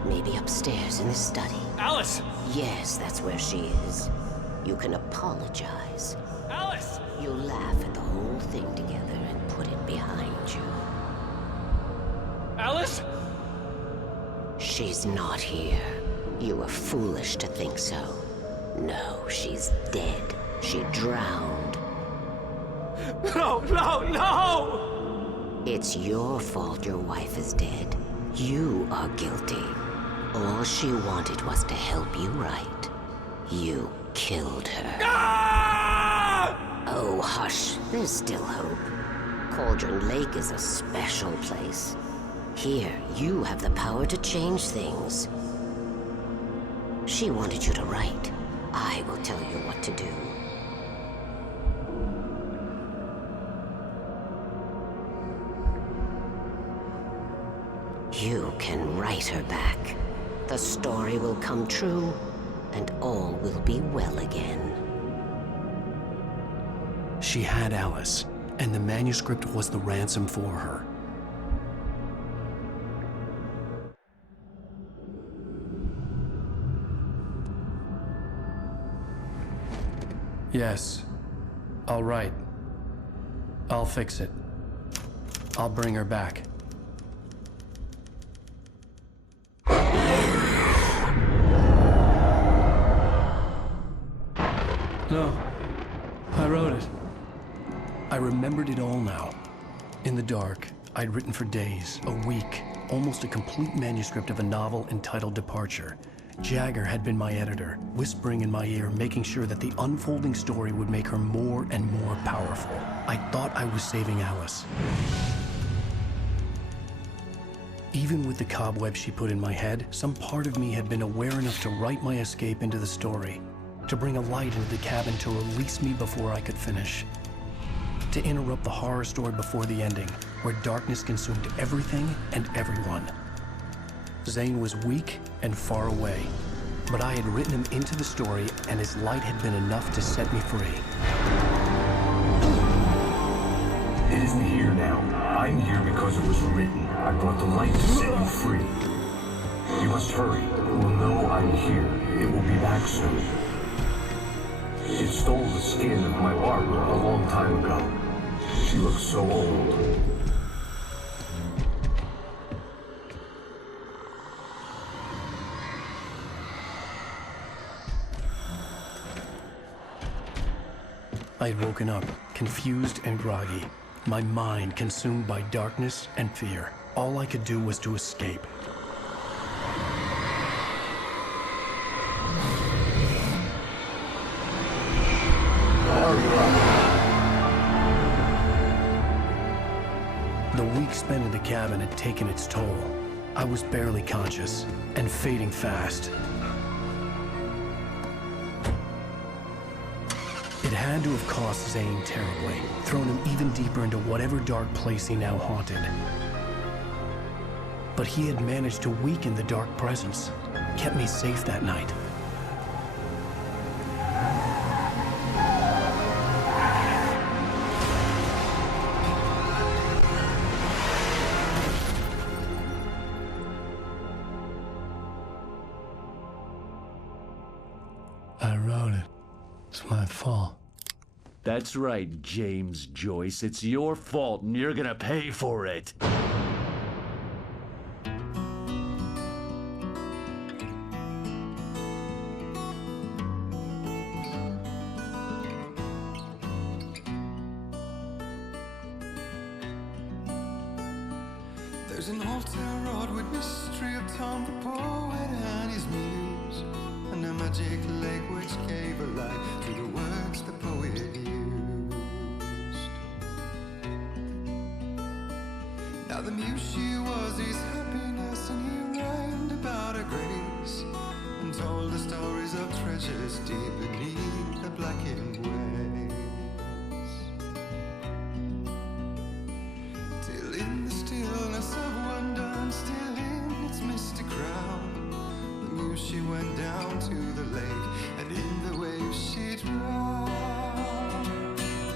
Maybe upstairs in the study. Alice! Yes, that's where she is. You can apologize. Alice! You laugh at the whole thing together and put it behind you. Alice? She's not here. You were foolish to think so. No, she's dead. She drowned. No, no, no! It's your fault your wife is dead. You are guilty. All she wanted was to help you right. You killed her. Ah! Oh, hush. There's still hope. Cauldron Lake is a special place. Here, you have the power to change things. She wanted you to write. I will tell you what to do. You can write her back. The story will come true, and all will be well again. She had Alice, and the manuscript was the ransom for her. Yes. All right. I'll fix it. I'll bring her back. No. I wrote it. I remembered it all now. In the dark, I'd written for days, a week, almost a complete manuscript of a novel entitled Departure. Jagger had been my editor, whispering in my ear, making sure that the unfolding story would make her more and more powerful. I thought I was saving Alice. Even with the cobwebs she put in my head, some part of me had been aware enough to write my escape into the story, to bring a light into the cabin to release me before I could finish, to interrupt the horror story before the ending, where darkness consumed everything and everyone. Zane was weak and far away, but I had written him into the story, and his light had been enough to set me free. It isn't here now. I'm here because it was written. I brought the light to set you free. You must hurry. It will know I'm here. It will be back soon. It stole the skin of my Barbara a long time ago. She looks so old. I had woken up, confused and groggy, my mind consumed by darkness and fear. All I could do was to escape. The week spent in the cabin had taken its toll. I was barely conscious, and fading fast. It had to have cost Zane terribly, thrown him even deeper into whatever dark place he now haunted. But he had managed to weaken the dark presence, kept me safe that night. I wrote it. It's my fault. That's right, James Joyce. It's your fault, and you're gonna pay for it. There's an altar wrought with mystery of Tom the poet and his muse, and a magic lake which gave a light to the words the poet used. Now the muse she was his happiness, and he rhymed about her grace, and told the stories of treasures deep beneath the blackened way.